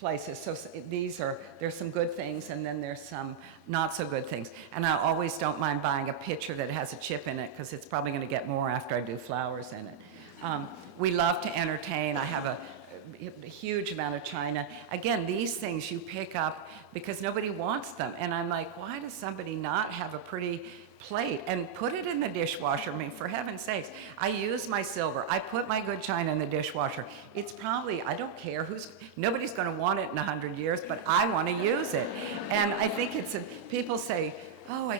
places. So there's some good things, and then there's some not so good things. And I always don't mind buying a pitcher that has a chip in it, because it's probably going to get more after I do flowers in it. We love to entertain. I have a huge amount of china. Again, these things you pick up because nobody wants them. And I'm like, why does somebody not have a pretty plate and put it in the dishwasher? I mean, for heaven's sakes, I use my silver. I put my good china in the dishwasher. It's probably, I don't care nobody's going to want it in 100 years, but I want to use it. And I think people say, oh,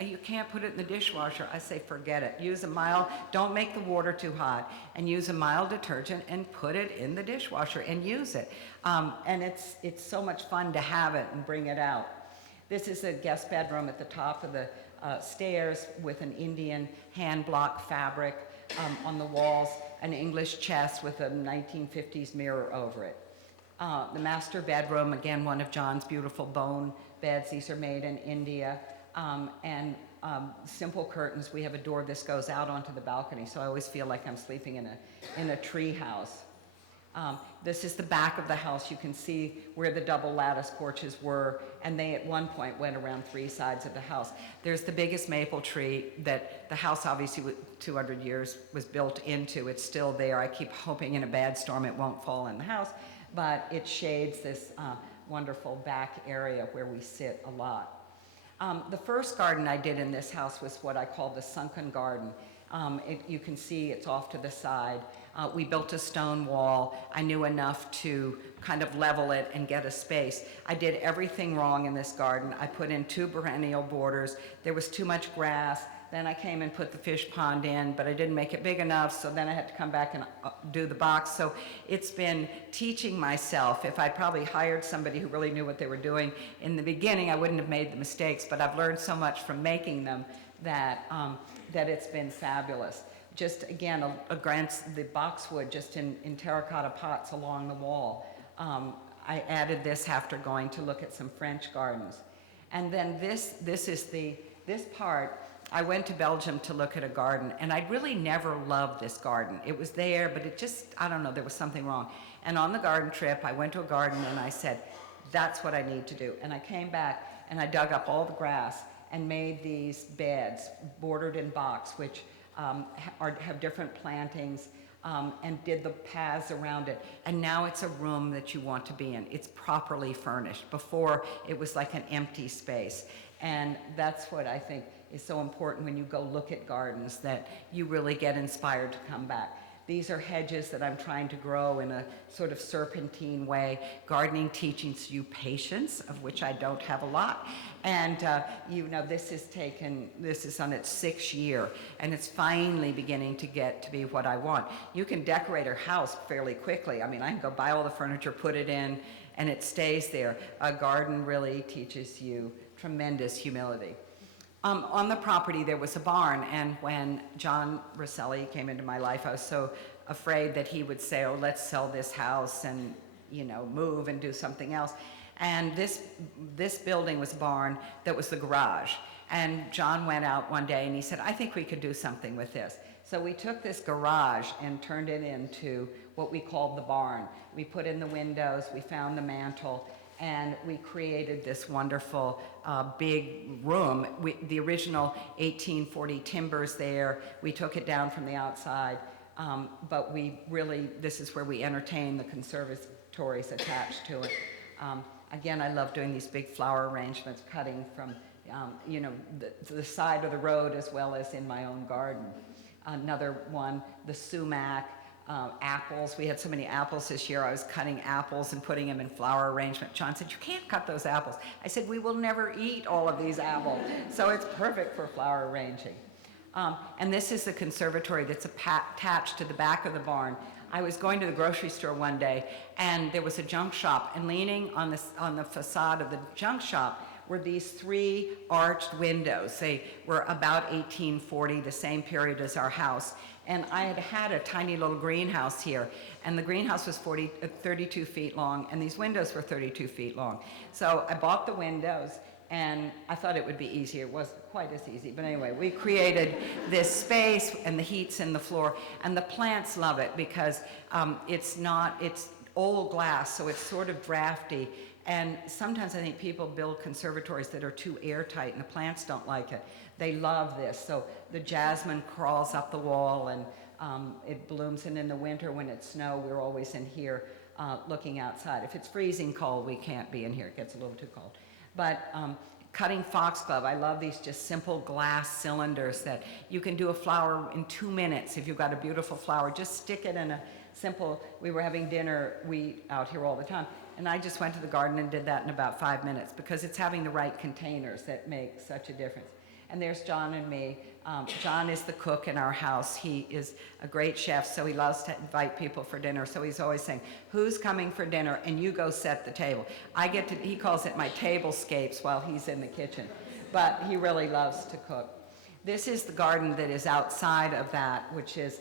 you can't put it in the dishwasher. I say, forget it. Use a mild, don't make the water too hot, and use a mild detergent and put it in the dishwasher and use it. And it's so much fun to have it and bring it out. This is a guest bedroom at the top of the stairs with an Indian hand block fabric on the walls, an English chest with a 1950s mirror over it. The master bedroom, again, one of John's beautiful bone beds. These are made in India. And simple curtains. We have a door. This goes out onto the balcony, so I always feel like I'm sleeping in a tree house. This is the back of the house. You can see where the double lattice porches were, and they at one point went around 3 sides of the house. There's the biggest maple tree that the house, obviously, 200 years was built into. It's still there. I keep hoping in a bad storm it won't fall in the house, but it shades this wonderful back area where we sit a lot. The first garden I did in this house was what I call the sunken garden. You can see it's off to the side. We built a stone wall. I knew enough to kind of level it and get a space. I did everything wrong in this garden. I put in 2 perennial borders. There was too much grass. Then I came and put the fish pond in, but I didn't make it big enough, so then I had to come back and do the box. So it's been teaching myself. If I'd probably hired somebody who really knew what they were doing in the beginning, I wouldn't have made the mistakes, but I've learned so much from making them that it's been fabulous. Just, again, the boxwood just in terracotta pots along the wall. I added this after going to look at some French gardens. And then this part, I went to Belgium to look at a garden, and I'd really never loved this garden. It was there, but it just, I don't know, there was something wrong. And on the garden trip, I went to a garden and I said, that's what I need to do. And I came back and I dug up all the grass and made these beds bordered in box, which have different plantings, and did the paths around it. And now it's a room that you want to be in. It's properly furnished. Before, it was like an empty space. And that's what I think is so important when you go look at gardens, that you really get inspired to come back. These are hedges that I'm trying to grow in a sort of serpentine way. Gardening teaches you patience, of which I don't have a lot. And this is on its 6th year, and it's finally beginning to get to be what I want. You can decorate a house fairly quickly. I mean, I can go buy all the furniture, put it in, and it stays there. A garden really teaches you tremendous humility. On the property, there was a barn, and when John Rosselli came into my life, I was so afraid that he would say, oh, let's sell this house and, move and do something else. And this building was a barn that was the garage. And John went out one day and he said, I think we could do something with this. So we took this garage and turned it into what we called the barn. We put in the windows, we found the mantle, and we created this wonderful big room. The original 1840 timber's there. We took it down from the outside, but this is where we entertain. The conservatories attached to it. Again, I love doing these big flower arrangements, cutting from the side of the road as well as in my own garden. Another one, the sumac, apples. We had so many apples this year. I was cutting apples and putting them in flower arrangement. John said, "You can't cut those apples." I said, "We will never eat all of these apples." So it's perfect for flower arranging. And this is the conservatory that's attached to the back of the barn. I was going to the grocery store one day, and there was a junk shop, and leaning on the facade of the junk shop were these 3 arched windows. They were about 1840, the same period as our house. And I had a tiny little greenhouse here, and the greenhouse was 32 feet long, and these windows were 32 feet long. So I bought the windows, and I thought it would be easy. It wasn't quite as easy, but anyway, we created this space, and the heat's in the floor, and the plants love it because it's old glass, so it's sort of drafty. And sometimes I think people build conservatories that are too airtight, and the plants don't like it. They love this. So the jasmine crawls up the wall, and it blooms. And in the winter when it's snow, we're always in here looking outside. If it's freezing cold, we can't be in here. It gets a little too cold. But cutting foxglove, I love these just simple glass cylinders that you can do a flower in 2 minutes. If you've got a beautiful flower, just stick it in a simple, we were having dinner, we out here all the time, and I just went to the garden and did that in about 5 minutes because it's having the right containers that make such a difference. And there's John and me. John is the cook in our house. He is a great chef, so he loves to invite people for dinner. So he's always saying, "Who's coming for dinner?" And you go set the table. He calls it my tablescapes while he's in the kitchen. But he really loves to cook. This is the garden that is outside of that, which is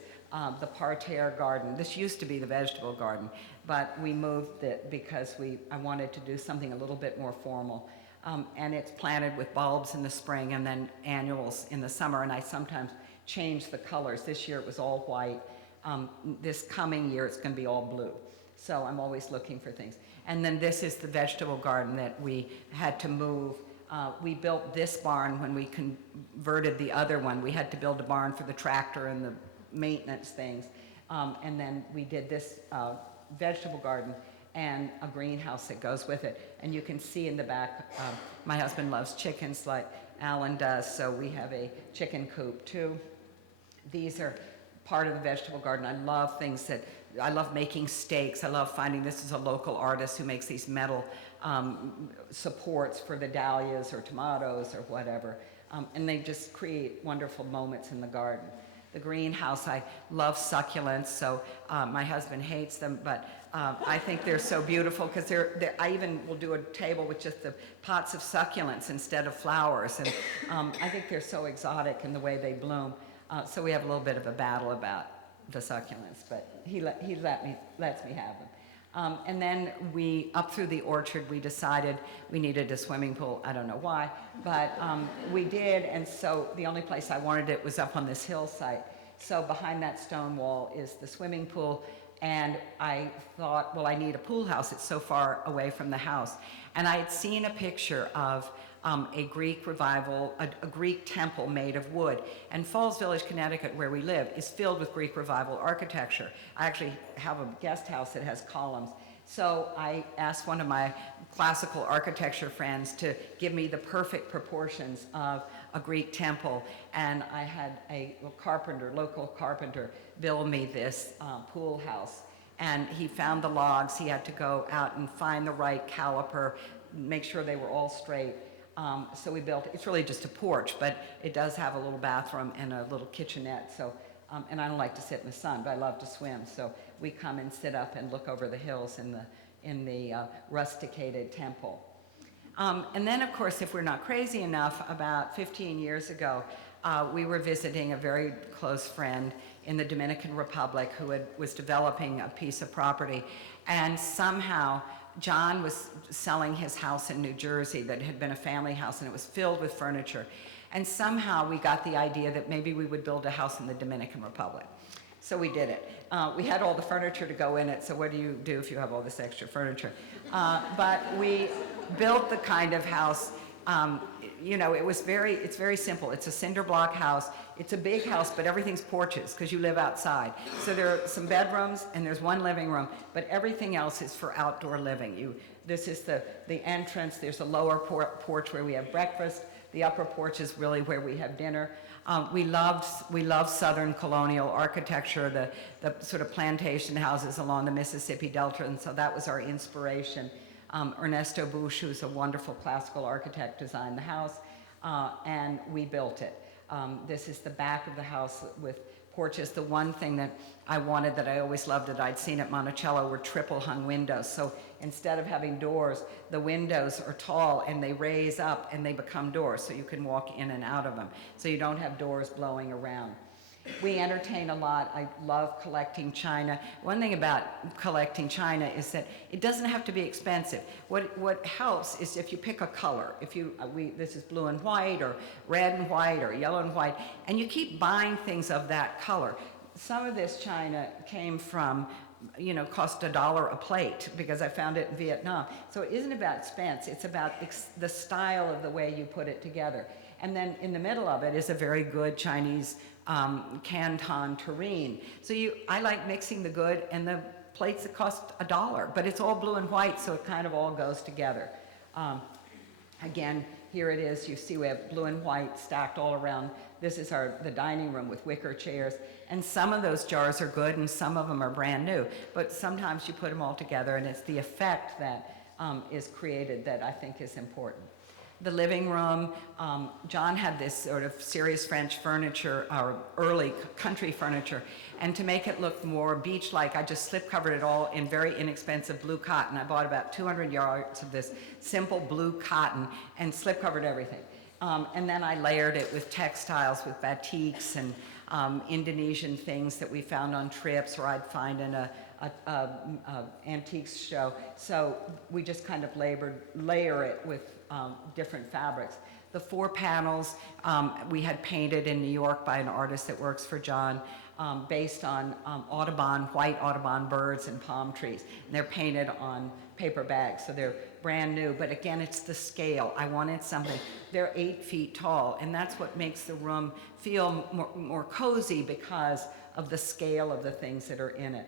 the parterre garden. This used to be the vegetable garden, but we moved it because I wanted to do something a little bit more formal. And it's planted with bulbs in the spring and then annuals in the summer, and I sometimes change the colors. This year it was all white. This coming year it's going to be all blue. So I'm always looking for things. And then this is the vegetable garden that we had to move. We built this barn when we converted the other one. We had to build a barn for the tractor and the maintenance things. And then we did this vegetable garden and a greenhouse that goes with it. And you can see in the back, my husband loves chickens like Alan does, so we have a chicken coop too. These are part of the vegetable garden. I love making stakes. I love finding, this is a local artist who makes these metal supports for the dahlias or tomatoes or whatever. And they just create wonderful moments in the garden. The greenhouse, I love succulents, so my husband hates them, but I think they're so beautiful because I even will do a table with just the pots of succulents instead of flowers, and I think they're so exotic in the way they bloom. So we have a little bit of a battle about the succulents, but he lets me have them. And then up through the orchard, we decided we needed a swimming pool. I don't know why, but we did, and so the only place I wanted it was up on this hillside. So behind that stone wall is the swimming pool, and I thought, well, I need a pool house. It's so far away from the house. And I had seen a picture of a Greek revival, a Greek temple made of wood. And Falls Village, Connecticut, where we live, is filled with Greek revival architecture. I actually have a guest house that has columns. So I asked one of my classical architecture friends to give me the perfect proportions of a Greek temple. And I had a local carpenter, build me this pool house. And he found the logs. He had to go out and find the right caliper, make sure they were all straight. So we built, it's really just a porch, but it does have a little bathroom and a little kitchenette. So, and I don't like to sit in the sun, but I love to swim. So we come and sit up and look over the hills in the rusticated temple. And then, of course, if we're not crazy enough, about 15 years ago, we were visiting a very close friend in the Dominican Republic who was developing a piece of property. And somehow, John was selling his house in New Jersey that had been a family house, and it was filled with furniture. And somehow we got the idea that maybe we would build a house in the Dominican Republic. So we did it. We had all the furniture to go in it, so what do you do if you have all this extra furniture? But we built the kind of house, you know, it's very simple. It's a cinder block house. It's a big house, but everything's porches because you live outside. So there are some bedrooms and there's one living room, but everything else is for outdoor living. This is the entrance. There's a lower porch where we have breakfast. The upper porch is really where we have dinner. We love Southern colonial architecture, the sort of plantation houses along the Mississippi Delta, and so that was our inspiration. Ernesto Bush, who's a wonderful classical architect, designed the house, and we built it. This is the back of the house with porches. The one thing that I wanted, that I always loved, that I'd seen at Monticello, were triple hung windows. So instead of having doors, the windows are tall and they raise up and they become doors, so you can walk in and out of them. So you don't have doors blowing around. We entertain a lot. I love collecting china. One thing about collecting china is that it doesn't have to be expensive. What helps is if you pick a color. If this is blue and white, or red and white, or yellow and white, and you keep buying things of that color. Some of this china came from, you know, cost $1 a plate because I found it in Vietnam. So it isn't about expense. It's about the style of the way you put it together. And then in the middle of it is a very good Chinese Canton terrine. So I like mixing the good and the plates that cost $1, but it's all blue and white, so it kind of all goes together. Again, here it is. You see we have blue and white stacked all around. This is the dining room with wicker chairs. And some of those jars are good and some of them are brand new. But sometimes you put them all together and it's the effect that is created that I think is important. The living room, John had this sort of serious French furniture, or early country furniture, and to make it look more beach-like, I just slip covered it all in very inexpensive blue cotton. I bought about 200 yards of this simple blue cotton and slip covered everything. And then I layered it with textiles, with batiks and Indonesian things that we found on trips or I'd find in a antiques show. So we just kind of layer it with different fabrics. The 4 panels we had painted in New York by an artist that works for John, based on white Audubon birds and palm trees. And they're painted on paper bags, so they're brand new. But again, it's the scale. I wanted something. They're 8 feet tall, and that's what makes the room feel more cozy because of the scale of the things that are in it.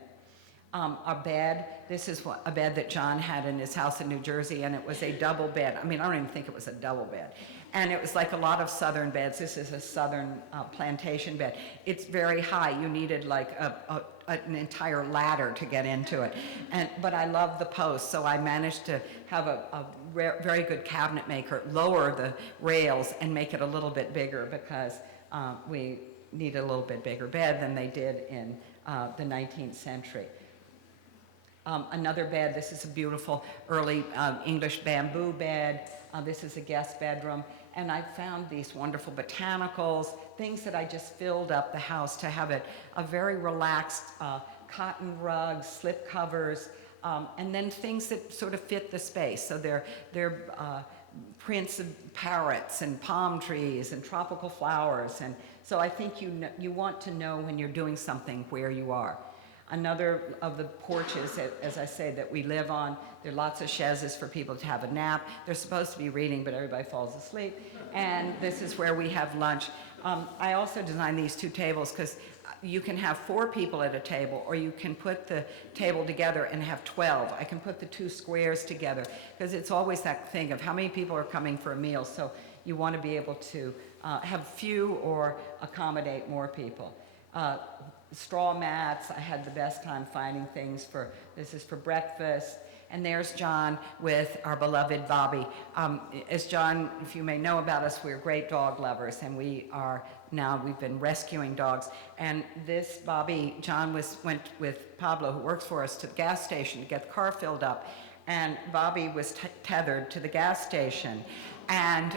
A bed, this is a bed that John had in his house in New Jersey, and it was a double bed. I mean, I don't even think it was a double bed. And it was like a lot of southern beds. This is a southern plantation bed. It's very high. You needed like an entire ladder to get into it. But I love the posts, so I managed to have a very good cabinet maker lower the rails and make it a little bit bigger because we needed a little bit bigger bed than they did in the 19th century. Another bed, this is a beautiful early English bamboo bed. This is a guest bedroom. And I found these wonderful botanicals, things that I just filled up the house to have it a very relaxed cotton rugs, slip covers, and then things that sort of fit the space. So they're prints of parrots and palm trees and tropical flowers. And so I think you want to know when you're doing something where you are. Another of the porches, as I say, that we live on, there are lots of chaises for people to have a nap. They're supposed to be reading, but everybody falls asleep. And this is where we have lunch. I also designed these 2 tables because you can have 4 people at a table, or you can put the table together and have 12. I can put the 2 squares together because it's always that thing of how many people are coming for a meal. So you want to be able to have few or accommodate more people. Straw mats, I had the best time finding things this is for breakfast. And there's John with our beloved Bobby. As John, if you may know about us, we're great dog lovers, and we've been rescuing dogs. And this Bobby, John went with Pablo, who works for us, to the gas station to get the car filled up. And Bobby was tethered to the gas station. And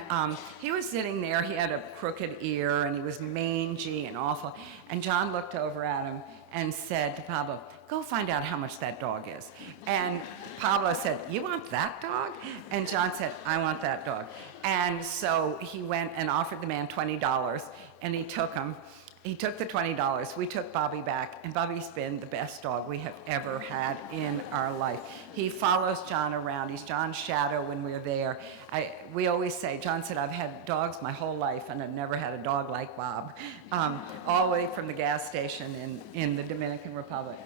he was sitting there, he had a crooked ear, and he was mangy and awful. And John looked over at him, and said to Pablo, "Go find out how much that dog is." And Pablo said, "You want that dog?" And John said, "I want that dog." And so he went and offered the man $20, and he took him. He took the $20. We took Bobby back, and Bobby's been the best dog we have ever had in our life. He follows John around. He's John's shadow when we're there. We always say, John said, "I've had dogs my whole life, and I've never had a dog like Bob," all the way from the gas station in the Dominican Republic.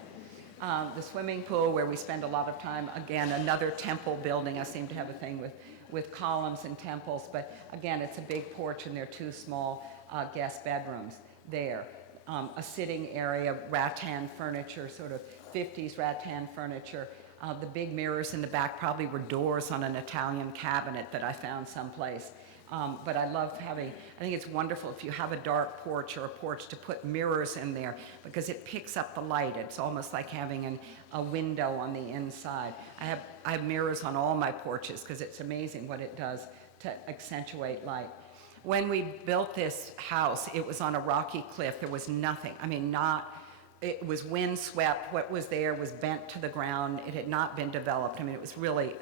The swimming pool, where we spend a lot of time, again, another temple building. I seem to have a thing with columns and temples, but again, it's a big porch, and there are two small guest bedrooms there. A sitting area, rattan furniture, sort of 50s rattan furniture. The big mirrors in the back probably were doors on an Italian cabinet that I found someplace. But I love having, I think it's wonderful if you have a dark porch or a porch to put mirrors in there, because it picks up the light. It's almost like having a window on the inside. I have mirrors on all my porches because it's amazing what it does to accentuate light. When we built this house, it was on a rocky cliff. There was nothing. I mean, it was windswept. What was there was bent to the ground. It had not been developed. I mean, it was really,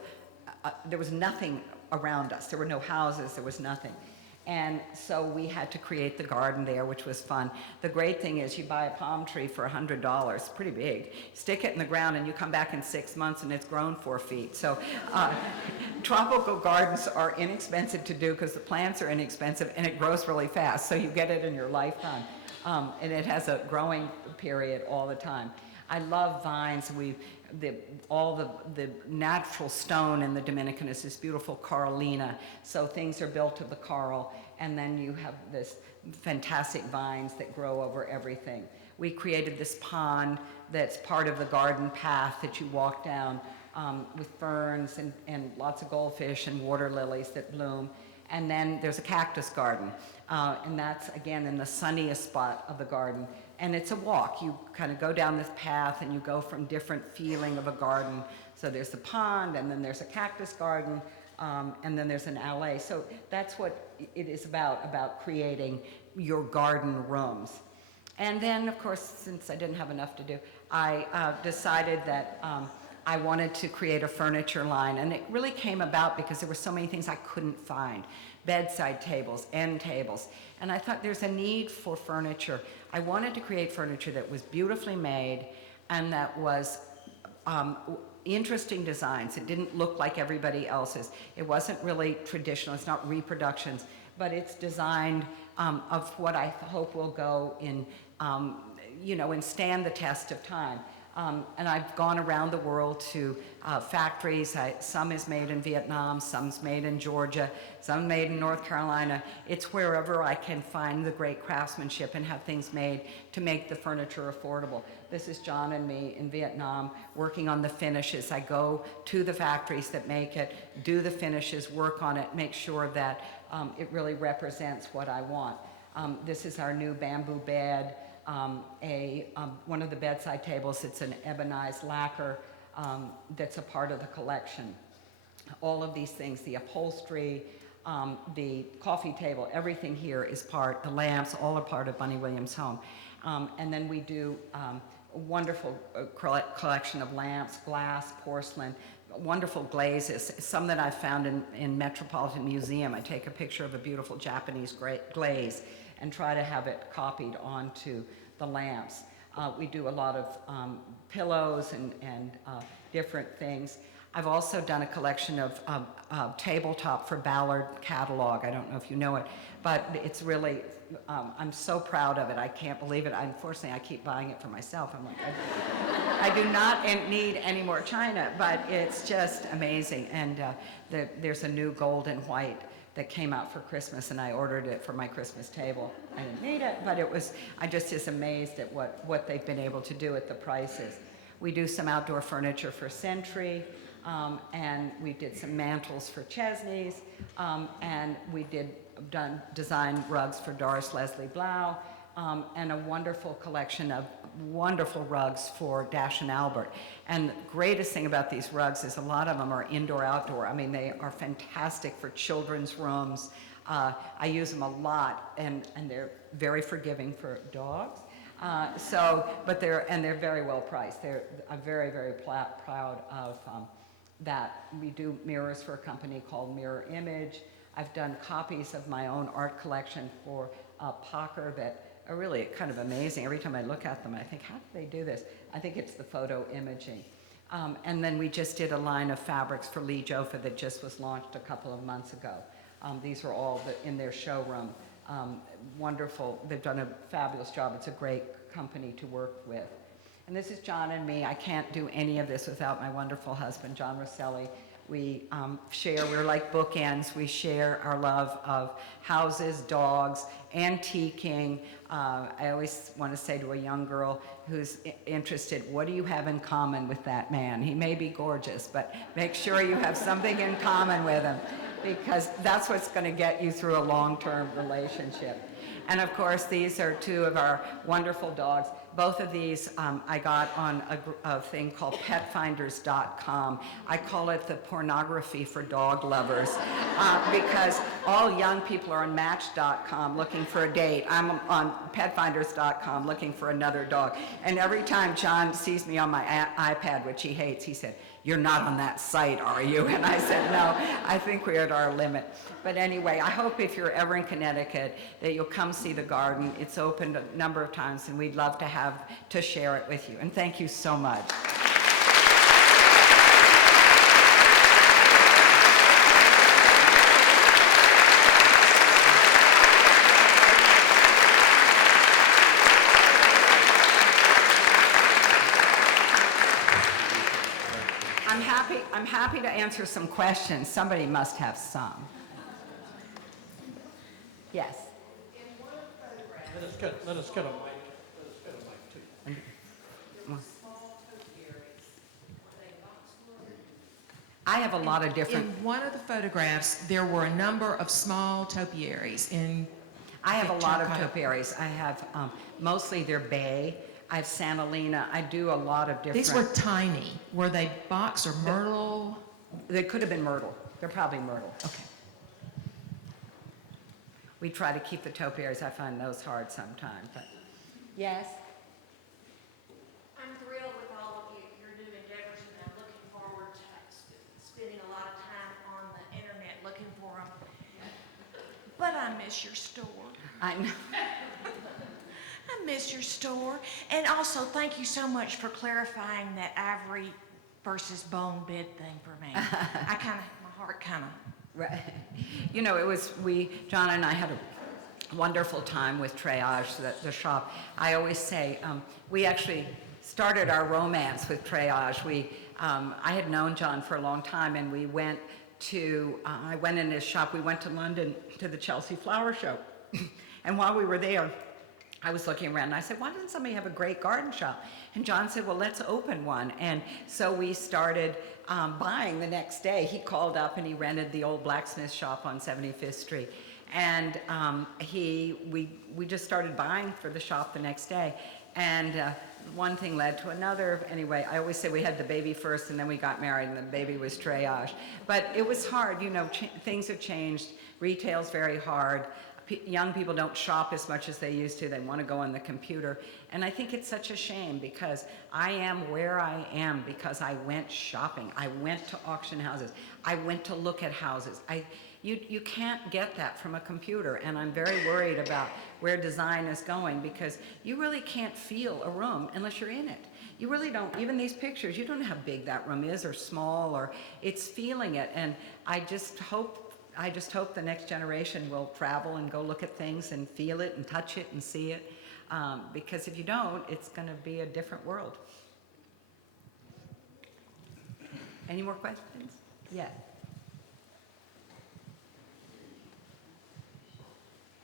there was nothing around us. There were no houses. There was nothing. And so we had to create the garden there, which was fun. The great thing is you buy a palm tree for $100, pretty big, stick it in the ground, and you come back in 6 months and it's grown 4 feet. So tropical gardens are inexpensive to do because the plants are inexpensive and it grows really fast. So you get it in your lifetime. And it has a growing period all the time. I love vines. All the natural stone in the Dominican is this beautiful corallina. So things are built of the coral, and then you have this fantastic vines that grow over everything. We created this pond that's part of the garden path that you walk down with ferns and lots of goldfish and water lilies that bloom. And then there's a cactus garden, and that's, again, in the sunniest spot of the garden. And it's a walk. You kind of go down this path and you go from different feeling of a garden. So there's the pond, and then there's a cactus garden, and then there's an alley. So that's what it is about creating your garden rooms. And then, of course, since I didn't have enough to do, I decided that I wanted to create a furniture line. And it really came about because there were so many things I couldn't find. Bedside tables, end tables. And I thought there's a need for furniture. I wanted to create furniture that was beautifully made and that was interesting designs. It didn't look like everybody else's. It wasn't really traditional. It's not reproductions, but it's designed of what I hope will go in, and stand the test of time. And I've gone around the world to factories. Some is made in Vietnam, some's made in Georgia, some made in North Carolina. It's wherever I can find the great craftsmanship and have things made to make the furniture affordable. This is John and me in Vietnam working on the finishes. I go to the factories that make it, do the finishes, work on it, make sure that it really represents what I want. This is our new bamboo bed. One of the bedside tables, it's an ebonized lacquer that's a part of the collection. All of these things, the upholstery, the coffee table, everything here is the lamps, all are part of Bunny Williams' home. And then we do a wonderful collection of lamps, glass, porcelain, wonderful glazes, some that I've found in Metropolitan Museum. I take a picture of a beautiful Japanese glaze and try to have it copied onto the lamps. We do a lot of pillows and different things. I've also done a collection of tabletop for Ballard catalog. I don't know if you know it, but it's really, I'm so proud of it. I can't believe it. Unfortunately, I keep buying it for myself. I'm like, I do not need any more china, but it's just amazing. And there's a new gold and white that came out for Christmas, and I ordered it for my Christmas table. I didn't need it, but I just is amazed at what they've been able to do at the prices. We do some outdoor furniture for Century, and we did some mantles for Chesney's, and we design rugs for Doris Leslie Blau, and a wonderful collection of wonderful rugs for Dash and Albert. And the greatest thing about these rugs is a lot of them are indoor-outdoor. I mean, they are fantastic for children's rooms. I use them a lot, and they're very forgiving for dogs. But they're very well priced. I'm very, very proud of that. We do mirrors for a company called Mirror Image. I've done copies of my own art collection for Pocker that are really kind of amazing. Every time I look at them, I think, how did they do this? I think it's the photo imaging. And then we just did a line of fabrics for Lee Joffa that just was launched a couple of months ago. These are all in their showroom. Wonderful. They've done a fabulous job. It's a great company to work with. And this is John and me. I can't do any of this without my wonderful husband, John Rosselli. We we're like bookends. We share our love of houses, dogs, antiquing. I always want to say to a young girl who's interested, what do you have in common with that man? He may be gorgeous, but make sure you have something in common with him, because that's what's going to get you through a long-term relationship. And of course, these are two of our wonderful dogs. Both of these I got on a thing called petfinders.com. I call it the pornography for dog lovers because all young people are on match.com looking for a date. I'm on petfinders.com looking for another dog. And every time John sees me on my iPad, which he hates, he said, "You're not on that site, are you?" And I said, "No, I think we're at our limit." But anyway, I hope if you're ever in Connecticut that you'll come see the garden. It's opened a number of times, and we'd love to share it with you. And thank you so much. I'm happy to answer some questions. Somebody must have some. Yes. Let us get a mic. I have a lot of different. In one of the photographs, there were a number of small topiaries. I have a lot of topiaries. I have mostly they're bay. I have Santalina. I do a lot of different. These were tiny. Were they box or myrtle? They could have been myrtle. They're probably myrtle. Okay. We try to keep the topiaries. I find those hard sometimes. But yes. I'm thrilled with all of your new endeavors, and I'm looking forward to spending a lot of time on the internet looking for them. But I miss your store. I know. I miss your store. And also, thank you so much for clarifying that ivory versus bone bed thing for me. My heart kind of. Right. You know, John and I had a wonderful time with Triage, the shop. I always say, we actually started our romance with Triage. I had known John for a long time, and we went I went in his shop. We went to London to the Chelsea Flower Show. And while we were there, I was looking around and I said, why doesn't somebody have a great garden shop? And John said, well, let's open one. And so we started buying the next day. He called up and he rented the old blacksmith shop on 75th Street. And we just started buying for the shop the next day. And one thing led to another. Anyway, I always say we had the baby first and then we got married and the baby was Triage. But it was hard, you know, things have changed. Retail's very hard. Young people don't shop as much as they used to. They want to go on the computer. And I think it's such a shame because I am where I am because I went shopping. I went to auction houses. I went to look at houses. You can't get that from a computer, and I'm very worried about where design is going because you really can't feel a room unless you're in it. You really don't. Even these pictures, you don't know how big that room is or small, or it's feeling it. And I just hope the next generation will travel and go look at things and feel it and touch it and see it, because if you don't, it's going to be a different world. Any more questions? Yeah.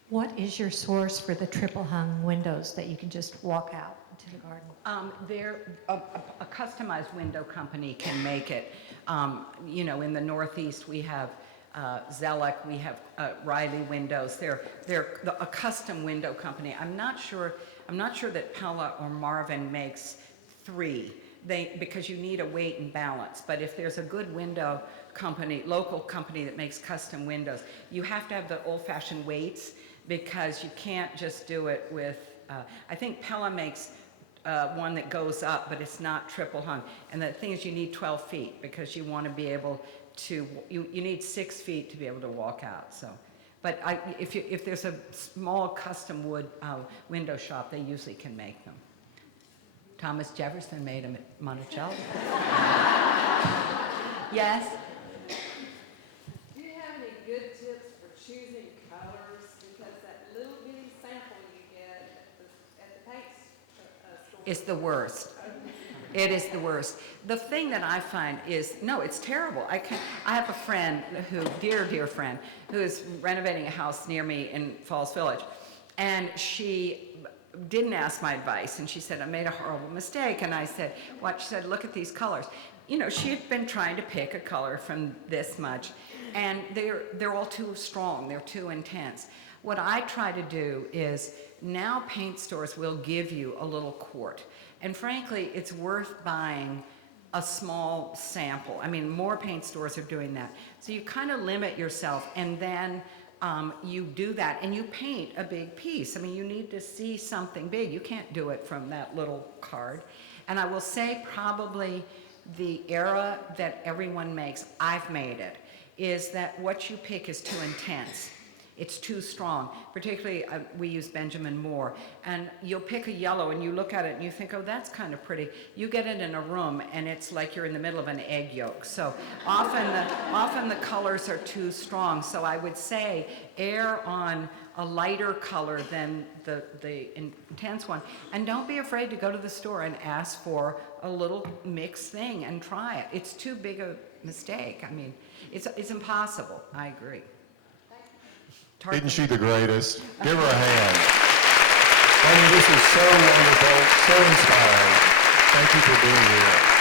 What is your source for the triple hung windows that you can just walk out into the garden? A customized window company can make it. You know, in the Northeast we have Zellick, we have Riley Windows. They're a custom window company. I'm not sure that Pella or Marvin makes three. Because you need a weight and balance. But if there's a good window company, local company that makes custom windows, you have to have the old-fashioned weights because you can't just do it with I think Pella makes one that goes up, but it's not triple hung. And the thing is, you need 12 feet because you want to be able to, you need 6 feet to be able to walk out, so. But if there's a small custom wood window shop, they usually can make them. Thomas Jefferson made them at Monticello. Yes? Do you have any good tips for choosing colors? Because that little bitty sample you get at the paint store. It's the worst. It is the worst. The thing that I find is, no, it's terrible. I have a friend who, dear friend, who is renovating a house near me in Falls Village, and she didn't ask my advice, and she said, I made a horrible mistake, and I said, what? She said, look at these colors. You know, she had been trying to pick a color from this much, and they're all too strong, they're too intense. What I try to do is, now paint stores will give you a little quart. And frankly, it's worth buying a small sample. I mean, more paint stores are doing that. So you kind of limit yourself, and then you do that, and you paint a big piece. I mean, you need to see something big. You can't do it from that little card. And I will say probably the era that everyone makes, I've made it, is that what you pick is too intense. It's too strong. Particularly, we use Benjamin Moore, and you'll pick a yellow and you look at it and you think, oh, that's kind of pretty. You get it in a room and it's like you're in the middle of an egg yolk. So often the colors are too strong. So I would say err on a lighter color than the intense one. And don't be afraid to go to the store and ask for a little mixed thing and try it. It's too big a mistake. I mean, it's impossible. I agree. Isn't she the greatest? Give her a hand. I mean, this is so wonderful, so inspiring. Thank you for being here.